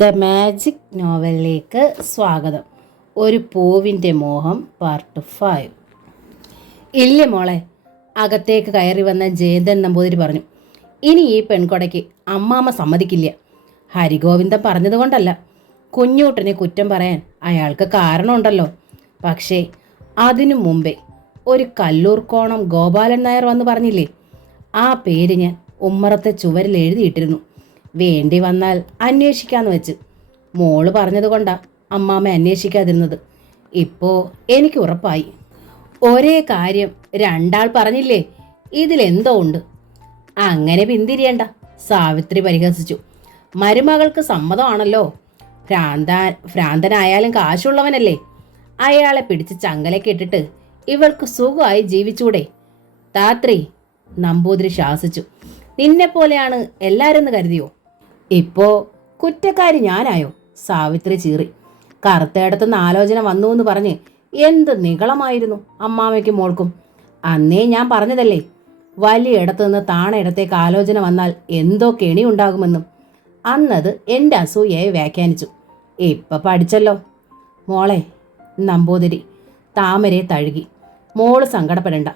The magic നോവലിലേക്ക് സ്വാഗതം. ഒരു പൂവിൻ്റെ മോഹം പാർട്ട് 5. ഇല്ല മോളെ, അകത്തേക്ക് കയറി വന്ന ജയന്തൻ നമ്പൂതിരി പറഞ്ഞു. ഇനി ഈ പെൺകൊടയ്ക്ക് അമ്മാമ്മ സമ്മതിക്കില്ല. ഹരിഗോവിന്ദൻ പറഞ്ഞതുകൊണ്ടല്ല, കുഞ്ഞൂട്ടനെ കുറ്റം പറയാൻ അയാൾക്ക് കാരണമുണ്ടല്ലോ. പക്ഷേ അതിനു മുമ്പേ ഒരു കല്ലൂർക്കോണം ഗോപാലൻ നായർ വന്ന് പറഞ്ഞില്ലേ, ആ പേര് ഞാൻ ഉമ്മറത്തെ ചുവരിൽ എഴുതിയിട്ടിരുന്നു. വേണ്ടി വന്നാൽ അന്വേഷിക്കാന്ന് വെച്ച്. മോള് പറഞ്ഞതുകൊണ്ടാ അമ്മാമ്മ അന്വേഷിക്കാതിരുന്നത്. ഇപ്പോൾ എനിക്ക് ഉറപ്പായി. ഒരേ കാര്യം രണ്ടാൾ പറഞ്ഞില്ലേ, ഇതിലെന്തോ ഉണ്ട്. അങ്ങനെ പിന്തിരിയണ്ട, സാവിത്രി പരിഹസിച്ചു. മരുമകൾക്ക് സമ്മതമാണല്ലോ. ഭ്രാന്തനായാലും കാശുള്ളവനല്ലേ. അയാളെ പിടിച്ച് ചങ്ങലയ്ക്ക് ഇട്ടിട്ട് ഇവൾക്ക് സുഖമായി ജീവിച്ചൂടെ? താത്രി, നമ്പൂതിരി ശാസിച്ചു. നിന്നെപ്പോലെയാണ് എല്ലാരെന്ന് കരുതിയോ? ഇപ്പോ കുറ്റക്കാരി ഞാനായോ? സാവിത്രി ചീറി. കറുത്തേടത്തുനിന്ന് ആലോചന വന്നു എന്ന് പറഞ്ഞ് എന്ത് നികളമായിരുന്നു അമ്മാമയ്ക്കും മോൾക്കും. അന്നേ ഞാൻ പറഞ്ഞതല്ലേ, വലിയ ഇടത്തു നിന്ന് താണ ഇടത്തേക്ക് ആലോചന വന്നാൽ എന്തോ കെണി ഉണ്ടാകുമെന്നും. അന്നത് എൻ്റെ അസൂയയെ വ്യാഖ്യാനിച്ചു. ഇപ്പം പഠിച്ചല്ലോ മോളെ. നമ്പൂതിരി താമരയെ തഴുകി. മോള് സങ്കടപ്പെടണ്ട,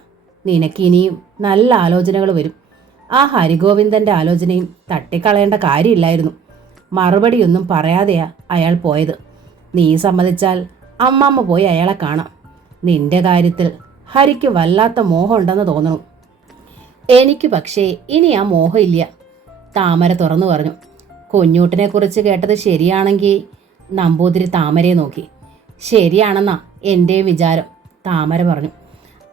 നിനക്കിനിയും നല്ല ആലോചനകൾ വരും. ആ ഹരിഗോവിന്ദൻ്റെ ആലോചനയും തട്ടിക്കളയേണ്ട കാര്യമില്ലായിരുന്നു. മറുപടിയൊന്നും പറയാതെയാ അയാൾ പോയത്. നീ സമ്മതിച്ചാൽ അമ്മാമ്മ പോയി അയാളെ കാണാം. നിന്റെ കാര്യത്തിൽ ഹരിക്ക് വല്ലാത്ത മോഹമുണ്ടെന്ന് തോന്നണു. എനിക്ക് പക്ഷേ ഇനി ആ മോഹമില്ല, താമര തുറന്നു പറഞ്ഞു. കുഞ്ഞൂട്ടിനെ കുറിച്ച് കേട്ടത് ശരിയാണെങ്കിൽ നമ്പൂതിരി താമരയെ നോക്കി. ശരിയാണെന്നാ എൻ്റെ വിചാരം, താമര പറഞ്ഞു.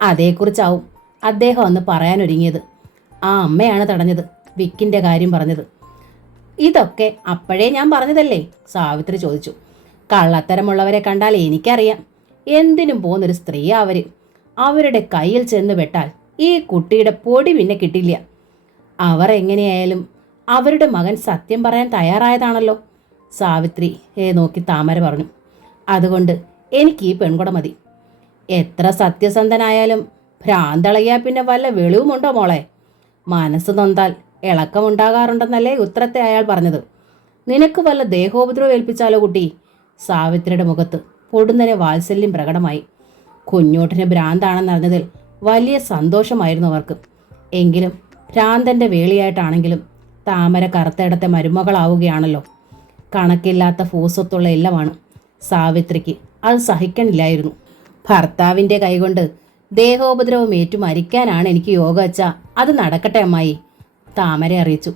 അതേക്കുറിച്ചാവും അദ്ദേഹം അന്ന് പറയാനൊരുങ്ങിയത്. ആ അമ്മയാണ് തടഞ്ഞത്, വിക്കിൻ്റെ കാര്യം പറഞ്ഞത്. ഇതൊക്കെ അപ്പോഴേ ഞാൻ പറഞ്ഞതല്ലേ? സാവിത്രി ചോദിച്ചു. കള്ളത്തരമുള്ളവരെ കണ്ടാൽ എനിക്കറിയാം. എന്തിനും പോകുന്നൊരു സ്ത്രീയാ അവര്. അവരുടെ കയ്യിൽ ചെന്ന് വെട്ടാൽ ഈ കുട്ടിയുടെ പൊടി പിന്നെ കിട്ടില്ല. അവർ എങ്ങനെയായാലും അവരുടെ മകൻ സത്യം പറയാൻ തയ്യാറായതാണല്ലോ. സാവിത്രി നോക്കി താമര പറഞ്ഞു. അതുകൊണ്ട് എനിക്ക് ഈ പെൺകുട മതി. എത്ര സത്യസന്ധനായാലും ഭ്രാന്തളയാ പിന്നെ വല്ല വെളിവുമുണ്ടോ മോളെ? മനസ്സ് നൊന്താൽ ഇളക്കമുണ്ടാകാറുണ്ടെന്നല്ലേ ഉത്തരത്തെ അയാൾ പറഞ്ഞത്. നിനക്ക് വല്ല ദേഹോപദ്രവം ഏൽപ്പിച്ചാലോ കുട്ടി? സാവിത്രിയുടെ മുഖത്ത് പൊടുന്നനെ വാത്സല്യം പ്രകടമായി. കുഞ്ഞോട്ടിന് ഭ്രാന്താണെന്നറിഞ്ഞതിൽ വലിയ സന്തോഷമായിരുന്നു അവർക്ക്. എങ്കിലും ഭ്രാന്തൻ്റെ വേളിയായിട്ടാണെങ്കിലും താമര കറുത്തേടത്തെ മരുമകളാവുകയാണല്ലോ. കണക്കില്ലാത്ത ഭൂസ്വത്തുള്ള എല്ലാമാണ്. സാവിത്രിക്ക് അത് സഹിക്കണില്ലായിരുന്നു. ഭർത്താവിൻ്റെ കൈകൊണ്ട് ദേഹോപദ്രവം ഏറ്റു മരിക്കാനാണ് എനിക്ക് യോഗ വെച്ചാൽ അത് നടക്കട്ടെ അമ്മായി, താമര അറിയിച്ചു.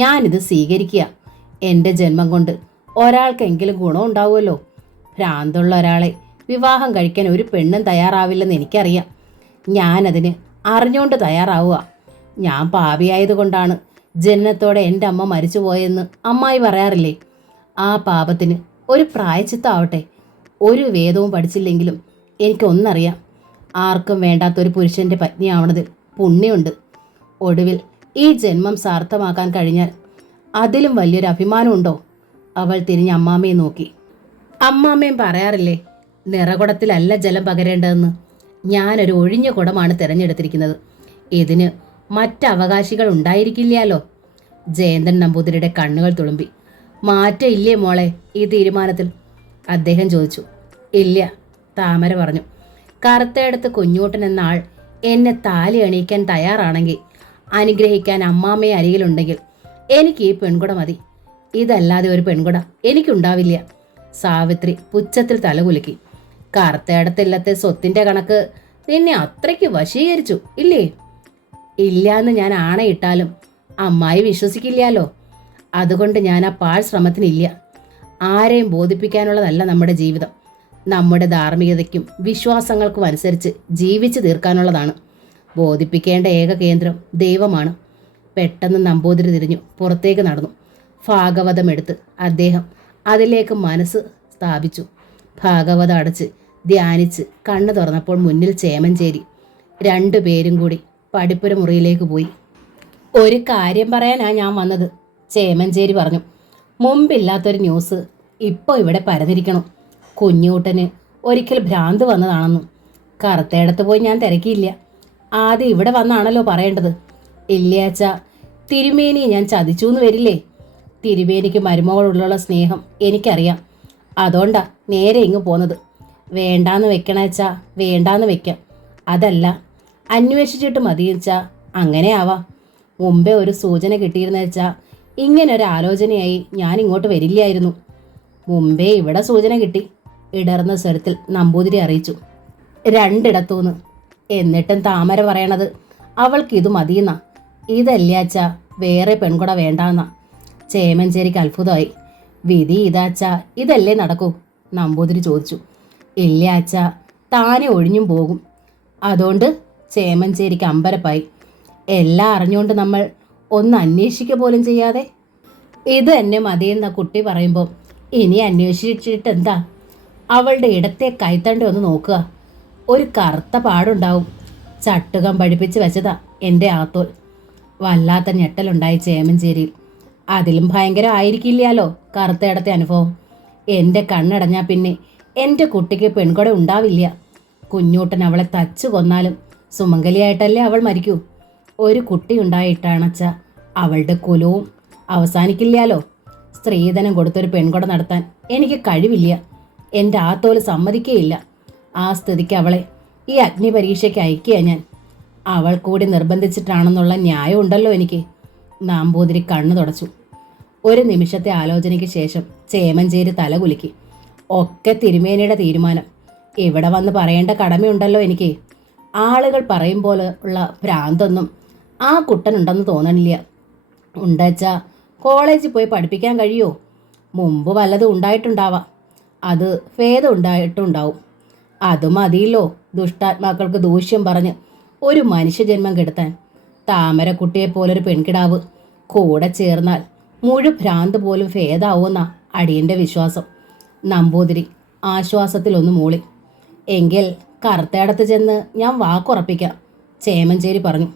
ഞാനിത് സ്വീകരിക്കുക. എൻ്റെ ജന്മം കൊണ്ട് ഒരാൾക്കെങ്കിലും ഗുണം ഉണ്ടാവുമല്ലോ. ഭ്രാന്തുള്ള ഒരാളെ വിവാഹം കഴിക്കാൻ ഒരു പെണ്ണും തയ്യാറാവില്ലെന്ന് എനിക്കറിയാം. ഞാനതിന് അറിഞ്ഞുകൊണ്ട് തയ്യാറാവുക. ഞാൻ പാപിയായതുകൊണ്ടാണ് ജനനത്തോടെ എൻ്റെ അമ്മ മരിച്ചുപോയെന്ന് അമ്മായി പറയാറില്ലേ? ആ പാപത്തിന് ഒരു പ്രായച്ചിത്തമാവട്ടെ. ഒരു വേദവും പഠിച്ചില്ലെങ്കിലും എനിക്കൊന്നറിയാം. ആർക്കും വേണ്ടാത്തൊരു പുരുഷൻ്റെ പത്നിയാവണതിൽ പുണ്യമുണ്ട്. ഒടുവിൽ ഈ ജന്മം സാർത്ഥമാക്കാൻ കഴിഞ്ഞാൽ അതിലും വലിയൊരു അഭിമാനമുണ്ടോ? അവൾ തിരിഞ്ഞ് അമ്മാമ്മയെ നോക്കി. അമ്മാമ്മയും പറയാറില്ലേ, നിറകുടത്തിലല്ല ജലം പകരേണ്ടതെന്ന്. ഞാനൊരു ഒഴിഞ്ഞ കുടമാണ് തിരഞ്ഞെടുത്തിരിക്കുന്നത്. ഇതിന് മറ്റവകാശികൾ ഉണ്ടായിരിക്കില്ലല്ലോ. ജയന്തൻ നമ്പൂതിരിയുടെ കണ്ണുകൾ തുളുമ്പി. മാറ്റം ഇല്ലേ മോളെ ഈ തീരുമാനത്തിൽ? അദ്ദേഹം ചോദിച്ചു. ഇല്ല, താമര പറഞ്ഞു. കറുത്തേടത്ത് കുഞ്ഞൂട്ടൻ എന്ന ആൾ എന്നെ താലി അണിയിക്കാൻ തയ്യാറാണെങ്കിൽ, അനുഗ്രഹിക്കാൻ അമ്മാമ്മയെ അരികിലുണ്ടെങ്കിൽ എനിക്ക് ഈ പെൺകുട മതി. ഇതല്ലാതെ ഒരു പെൺകുട എനിക്കുണ്ടാവില്ല. സാവിത്രി പുച്ഛത്തിൽ തലകുലുക്കി. കറുത്തേടത്തില്ലത്തെ സ്വത്തിൻ്റെ കണക്ക് നിന്നെ അത്രയ്ക്ക് വശീകരിച്ചു ഇല്ലേ? ഇല്ലാന്ന് ഞാൻ ആണയിട്ടാലും അമ്മായി വിശ്വസിക്കില്ലല്ലോ. അതുകൊണ്ട് ഞാൻ ആ പാഴ് ശ്രമത്തിനില്ല. ആരെയും ബോധിപ്പിക്കാനുള്ളതല്ല നമ്മുടെ ജീവിതം. നമ്മുടെ ധാർമ്മികതയ്ക്കും വിശ്വാസങ്ങൾക്കും അനുസരിച്ച് ജീവിച്ചു തീർക്കാനുള്ളതാണ്. ബോധിപ്പിക്കേണ്ട ഏക കേന്ദ്രം ദൈവമാണ്. പെട്ടെന്ന് നമ്പൂതിരി തിരിഞ്ഞു പുറത്തേക്ക് നടന്നു. ഭാഗവതം എടുത്ത് അദ്ദേഹം അതിലേക്ക് മനസ്സ് സ്ഥാപിച്ചു. ഭാഗവതം അടച്ച് ധ്യാനിച്ച് കണ്ണു തുറന്നപ്പോൾ മുന്നിൽ ചേമഞ്ചേരി. രണ്ടുപേരും കൂടി പടിപ്പുര മുറിയിലേക്ക് പോയി. ഒരു കാര്യം പറയാനാ ഞാൻ വന്നത്, ചേമഞ്ചേരി പറഞ്ഞു. മുമ്പില്ലാത്തൊരു ന്യൂസ് ഇപ്പോൾ ഇവിടെ പരന്നിരിക്കണം. കുഞ്ഞൂട്ടന് ഒരിക്കൽ ഭ്രാന്ത് വന്നതാണെന്നും. കറുത്തേടത്ത് പോയി ഞാൻ തിരക്കിയില്ല. ആദ്യം ഇവിടെ വന്നാണല്ലോ പറയേണ്ടത്. ഇല്ലാച്ച തിരുമേനി ഞാൻ ചതിച്ചു എന്ന് വരില്ലേ? തിരുവേനിക്ക് മരുമകളോടുള്ള സ്നേഹം എനിക്കറിയാം. അതുകൊണ്ടാ നേരെ ഇങ്ങ് പോന്നത്. വേണ്ടാന്ന് വെക്കണേച്ചാ വേണ്ടാന്ന് വെക്കാം. അതല്ല അന്വേഷിച്ചിട്ട് മതിയെച്ചാ അങ്ങനെ ആവാം. മുമ്പേ ഒരു സൂചന കിട്ടിയിരുന്ന വെച്ചാൽ ഇങ്ങനൊരു ആലോചനയായി ഞാൻ ഇങ്ങോട്ട് വരില്ലായിരുന്നു. മുമ്പേ ഇവിടെ സൂചന കിട്ടി, ഇടർന്ന സ്വരത്തിൽ നമ്പൂതിരി അറിയിച്ചു. രണ്ടിടത്തൂന്ന്. എന്നിട്ടും താമര പറയണത് അവൾക്ക് ഇത് മതിയെന്നാ. ഇതല്ലാച്ചാ വേറെ പെൺകുട വേണ്ടാന്നാ. ചേമഞ്ചേരിക്ക് അത്ഭുതമായി. വിധി ഇതാച്ചാ ഇതല്ലേ നടക്കൂ? നമ്പൂതിരി ചോദിച്ചു. ഇല്ലാച്ചാ താനെ ഒഴിഞ്ഞും പോകും. അതുകൊണ്ട് ചേമഞ്ചേരിക്ക് അമ്പരപ്പായി. എല്ലാം അറിഞ്ഞുകൊണ്ട് നമ്മൾ ഒന്ന് അന്വേഷിക്കുക പോലും ചെയ്യാതെ. ഇത് തന്നെ മതിയെന്ന കുട്ടി പറയുമ്പോൾ ഇനി അന്വേഷിച്ചിട്ട് എന്താ? അവളുടെ ഇടത്തെ കൈത്തണ്ട ഒന്ന് നോക്കുക. ഒരു കറുത്ത പാടുണ്ടാവും. ചട്ടുകം പഠിപ്പിച്ച് വെച്ചതാ എൻ്റെ ആത്തോൽ. വല്ലാത്ത ഞെട്ടലുണ്ടായി ചേമഞ്ചേരിയിൽ. അതിലും ഭയങ്കരം ആയിരിക്കില്ലല്ലോ കറുത്ത ഇടത്തെ അനുഭവം. എൻ്റെ കണ്ണടഞ്ഞാൽ പിന്നെ എൻ്റെ കുട്ടിക്ക് പെൺകൊട ഉണ്ടാവില്ല. കുഞ്ഞൂട്ടൻ അവളെ തച്ചു കൊന്നാലും സുമംഗലിയായിട്ടല്ലേ അവൾ മരിക്കൂ. ഒരു കുട്ടി ഉണ്ടായിട്ടാണച്ച അവളുടെ കുലവും അവസാനിക്കില്ലല്ലോ. സ്ത്രീധനം കൊടുത്തൊരു പെൺകൊട നടത്താൻ എനിക്ക് കഴിവില്ല. എൻ്റെ ആത്തോല് സമ്മതിക്കുകയില്ല. ആ സ്ഥിതിക്ക് അവളെ ഈ അഗ്നി പരീക്ഷയ്ക്ക് അയക്കുക ഞാൻ. അവൾ കൂടി നിർബന്ധിച്ചിട്ടാണെന്നുള്ള ന്യായം ഉണ്ടല്ലോ എനിക്ക്. നമ്പൂതിരി കണ്ണു തുടച്ചു. ഒരു നിമിഷത്തെ ആലോചനയ്ക്ക് ശേഷം ചേമഞ്ചേരി തലകുലുക്കി. ഒക്കെ തിരുമേനിയുടെ തീരുമാനം. ഇവിടെ വന്ന് പറയേണ്ട കടമയുണ്ടല്ലോ എനിക്ക്. ആളുകൾ പറയും പോലെ ഉള്ള ഭ്രാന്തൊന്നും ആ കുട്ടനുണ്ടെന്ന് തോന്നണില്ല. ഉണ്ടച്ചാ കോളേജിൽ പോയി പഠിപ്പിക്കാൻ കഴിയുമോ? മുമ്പ് വല്ലതും ഉണ്ടായിട്ടുണ്ടാവാം. അത് ഭേദം ഉണ്ടായിട്ടുണ്ടാവും. അത് മതിയല്ലോ ദുഷ്ടാത്മാക്കൾക്ക് ദൂഷ്യം പറഞ്ഞ് ഒരു മനുഷ്യജന്മം കെടുത്താൻ. താമരക്കുട്ടിയെപ്പോലൊരു പെൺകിടാവ് കൂടെ ചേർന്നാൽ ഭ്രാന്ത് പോലും ഭേദാവുമെന്നാ അടിയൻ്റെ വിശ്വാസം. നമ്പൂതിരി ആശ്വാസത്തിലൊന്ന് മൂളി. എങ്കിൽ കറുത്തേടത്ത് ചെന്ന് ഞാൻ വാക്കുറപ്പിക്കാം, ചേമഞ്ചേരി പറഞ്ഞു.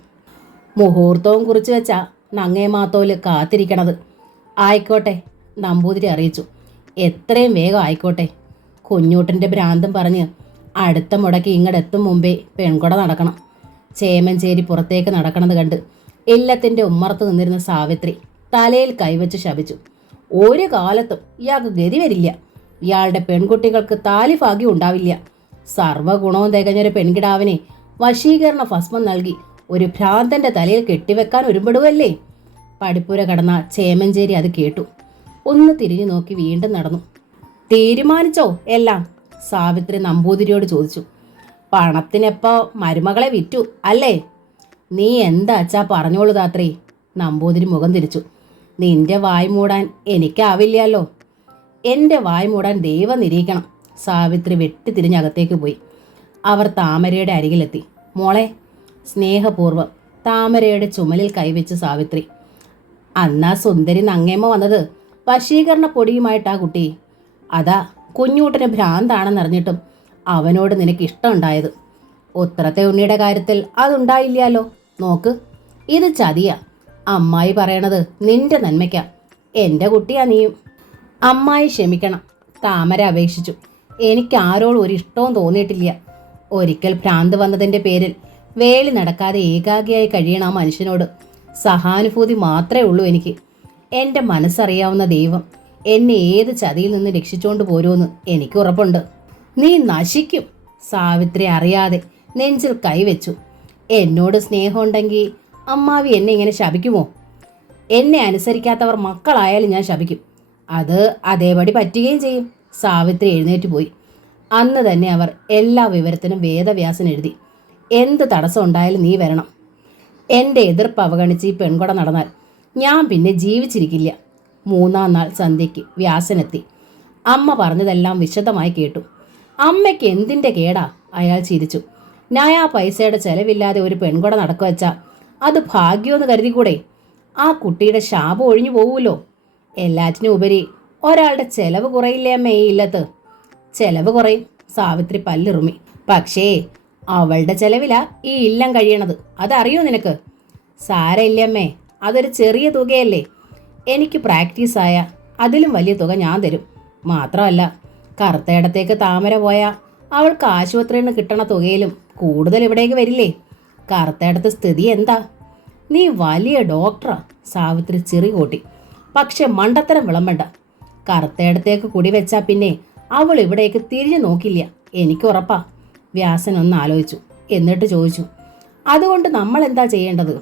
മുഹൂർത്തവും കുറിച്ച് വെച്ചാ നങ്ങേമാത്തോല് കാത്തിരിക്കണത്. ആയിക്കോട്ടെ, നമ്പൂതിരി അറിയിച്ചു. എത്രയും വേഗം ആയിക്കോട്ടെ. കുഞ്ഞൂട്ടൻ്റെ ഭ്രാന്തും പറഞ്ഞ് അടുത്ത മുടക്കി ഇങ്ങടെത്തും മുമ്പേ പെൺകൊട നടക്കണം. ചേമഞ്ചേരി പുറത്തേക്ക് നടക്കണത് കണ്ട് ഇല്ലത്തിൻ്റെ ഉമ്മറത്ത് നിന്നിരുന്ന സാവിത്രി തലയിൽ കൈവച്ച് ശപിച്ചു. ഒരു കാലത്തും ഇയാൾക്ക് ഗതി വരില്ല. ഇയാളുടെ പെൺകുട്ടികൾക്ക് താലിഭാഗ്യം ഉണ്ടാവില്ല. സർവ്വഗുണവും തികഞ്ഞൊരു പെൺകിടാവിനെ വശീകരണ ഭസ്മം നൽകി ഒരു ഭ്രാന്തന്റെ തലയിൽ കെട്ടിവെക്കാൻ ഒരുമ്പെടുവല്ലേ. പടിപ്പുര കടന്ന ചേമഞ്ചേരി അത് കേട്ടു. ഒന്ന് തിരിഞ്ഞു നോക്കി വീണ്ടും നടന്നു. തീരുമാനിച്ചോ എല്ലാം? സാവിത്രി നമ്പൂതിരിയോട് ചോദിച്ചു. പണത്തിനെപ്പോ മരുമകളെ വിറ്റു അല്ലേ? നീ എന്താ അച്ഛാ പറഞ്ഞോളൂ താത്രി. നമ്പൂതിരി മുഖം തിരിച്ചു. നിന്റെ വായ് മൂടാൻ എനിക്കാവില്ലല്ലോ. എൻ്റെ വായ് മൂടാൻ ദൈവം നിരീക്കണം. സാവിത്രി വെട്ടിത്തിരിഞ്ഞകത്തേക്ക് പോയി. അവർ താമരയുടെ അരികിലെത്തി. മോളെ, സ്നേഹപൂർവ്വം താമരയുടെ ചുമലിൽ കൈവച്ച് സാവിത്രി. അന്നാ സുന്ദരി നങ്ങേമ്മ വന്നത് വശീകരണ പൊടിയുമായിട്ടാ കുട്ടി. അതാ കുഞ്ഞൂട്ടന് ഭ്രാന്താണെന്നറിഞ്ഞിട്ടും അവനോട് നിനക്ക് ഇഷ്ടമുണ്ടായത്. ഉത്രത്തെ ഉണ്ണിയുടെ കാര്യത്തിൽ അതുണ്ടായില്ലല്ലോ. നോക്ക്, ഇത് ചതിയാ. അമ്മായി പറയണത് നിന്റെ നന്മയ്ക്കാ. എൻ്റെ കുട്ടിയാ നീയും. അമ്മായി ക്ഷമിക്കണം, താമര അപേക്ഷിച്ചു. എനിക്ക് ആരോടും ഒരു ഇഷ്ടവും തോന്നിയിട്ടില്ല. ഒരിക്കൽ ഭ്രാന്ത് വന്നതിൻ്റെ പേരിൽ വേലി നടക്കാതെ ഏകാഗിയായി കഴിയണ ആ മനുഷ്യനോട് സഹാനുഭൂതി മാത്രമേ ഉള്ളൂ എനിക്ക്. എൻ്റെ മനസ്സറിയാവുന്ന ദൈവം എന്നെ ഏത് ചതിയിൽ നിന്ന് രക്ഷിച്ചുകൊണ്ട് പോരുമെന്ന് എനിക്ക് ഉറപ്പുണ്ട്. നീ നശിക്കും. സാവിത്രി അറിയാതെ നെഞ്ചിൽ കൈവച്ചു. എന്നോട് സ്നേഹമുണ്ടെങ്കിൽ അമ്മാവി എന്നെ ഇങ്ങനെ ശപിക്കുമോ? എന്നെ അനുസരിക്കാത്തവർ മക്കളായാലും ഞാൻ ശപിക്കും. അത് അതേപടി പറ്റുകയും ചെയ്യും. സാവിത്രി എഴുന്നേറ്റ് പോയി. അന്ന് തന്നെ അവർ എല്ലാ വിവരത്തിനും വേദവ്യാസൻ എഴുതി. എന്ത് തടസ്സം ഉണ്ടായാലും നീ വരണം. എൻ്റെ എതിർപ്പ് അവഗണിച്ച് ഈ പെൺകൊട നടന്നാൽ ഞാൻ പിന്നെ ജീവിച്ചിരിക്കില്ല. മൂന്നാം നാൾ സന്ധ്യയ്ക്ക് വ്യാസനെത്തി. അമ്മ പറഞ്ഞതെല്ലാം വിശദമായി കേട്ടു. അമ്മയ്ക്ക് എന്തിൻ്റെ കേടാ? അയാൾ ചിരിച്ചു. ഞാൻ ആ പൈസയുടെ ചെലവില്ലാതെ ഒരു പെൺകൊട നടക്കുവച്ചാ അത് ഭാഗ്യമെന്ന് കരുതിക്കൂടെ? ആ കുട്ടിയുടെ ശാപം ഒഴിഞ്ഞു പോവുമല്ലോ. എല്ലാറ്റിനും ഉപരി ഒരാളുടെ ചെലവ് കുറയില്ലേ അമ്മേ ഈ ഇല്ലത്ത്? ചെലവ് കുറയും. സാവിത്രി പല്ലിറുമി. പക്ഷേ അവളുടെ ചെലവിലാ ഈ ഇല്ലം കഴിയണത്. അതറിയോ നിനക്ക്? സാരയില്ലമ്മേ, അതൊരു ചെറിയ തുകയല്ലേ. എനിക്ക് പ്രാക്ടീസായ അതിലും വലിയ തുക ഞാൻ തരും. മാത്രമല്ല, കറുത്തയിടത്തേക്ക് താമര പോയാൽ അവൾക്ക് ആശുപത്രിയിൽ നിന്ന് കിട്ടണ തുകയിലും കൂടുതൽ ഇവിടേക്ക് വരില്ലേ? കറുത്തയിടത്ത് സ്ഥിതി എന്താ? നീ വലിയ ഡോക്ടറാ. സാവിത്രി ചിറി കൂട്ടി. പക്ഷെ മണ്ടത്തരം വിളമ്പണ്ട. കറുത്തേടത്തേക്ക് കുടിവെച്ചാൽ പിന്നെ അവൾ ഇവിടേക്ക് തിരിഞ്ഞു നോക്കില്ല, എനിക്ക് ഉറപ്പാ. വ്യാസൻ ഒന്ന് ആലോചിച്ചു. എന്നിട്ട് ചോദിച്ചു, അതുകൊണ്ട് നമ്മൾ എന്താ ചെയ്യേണ്ടത്?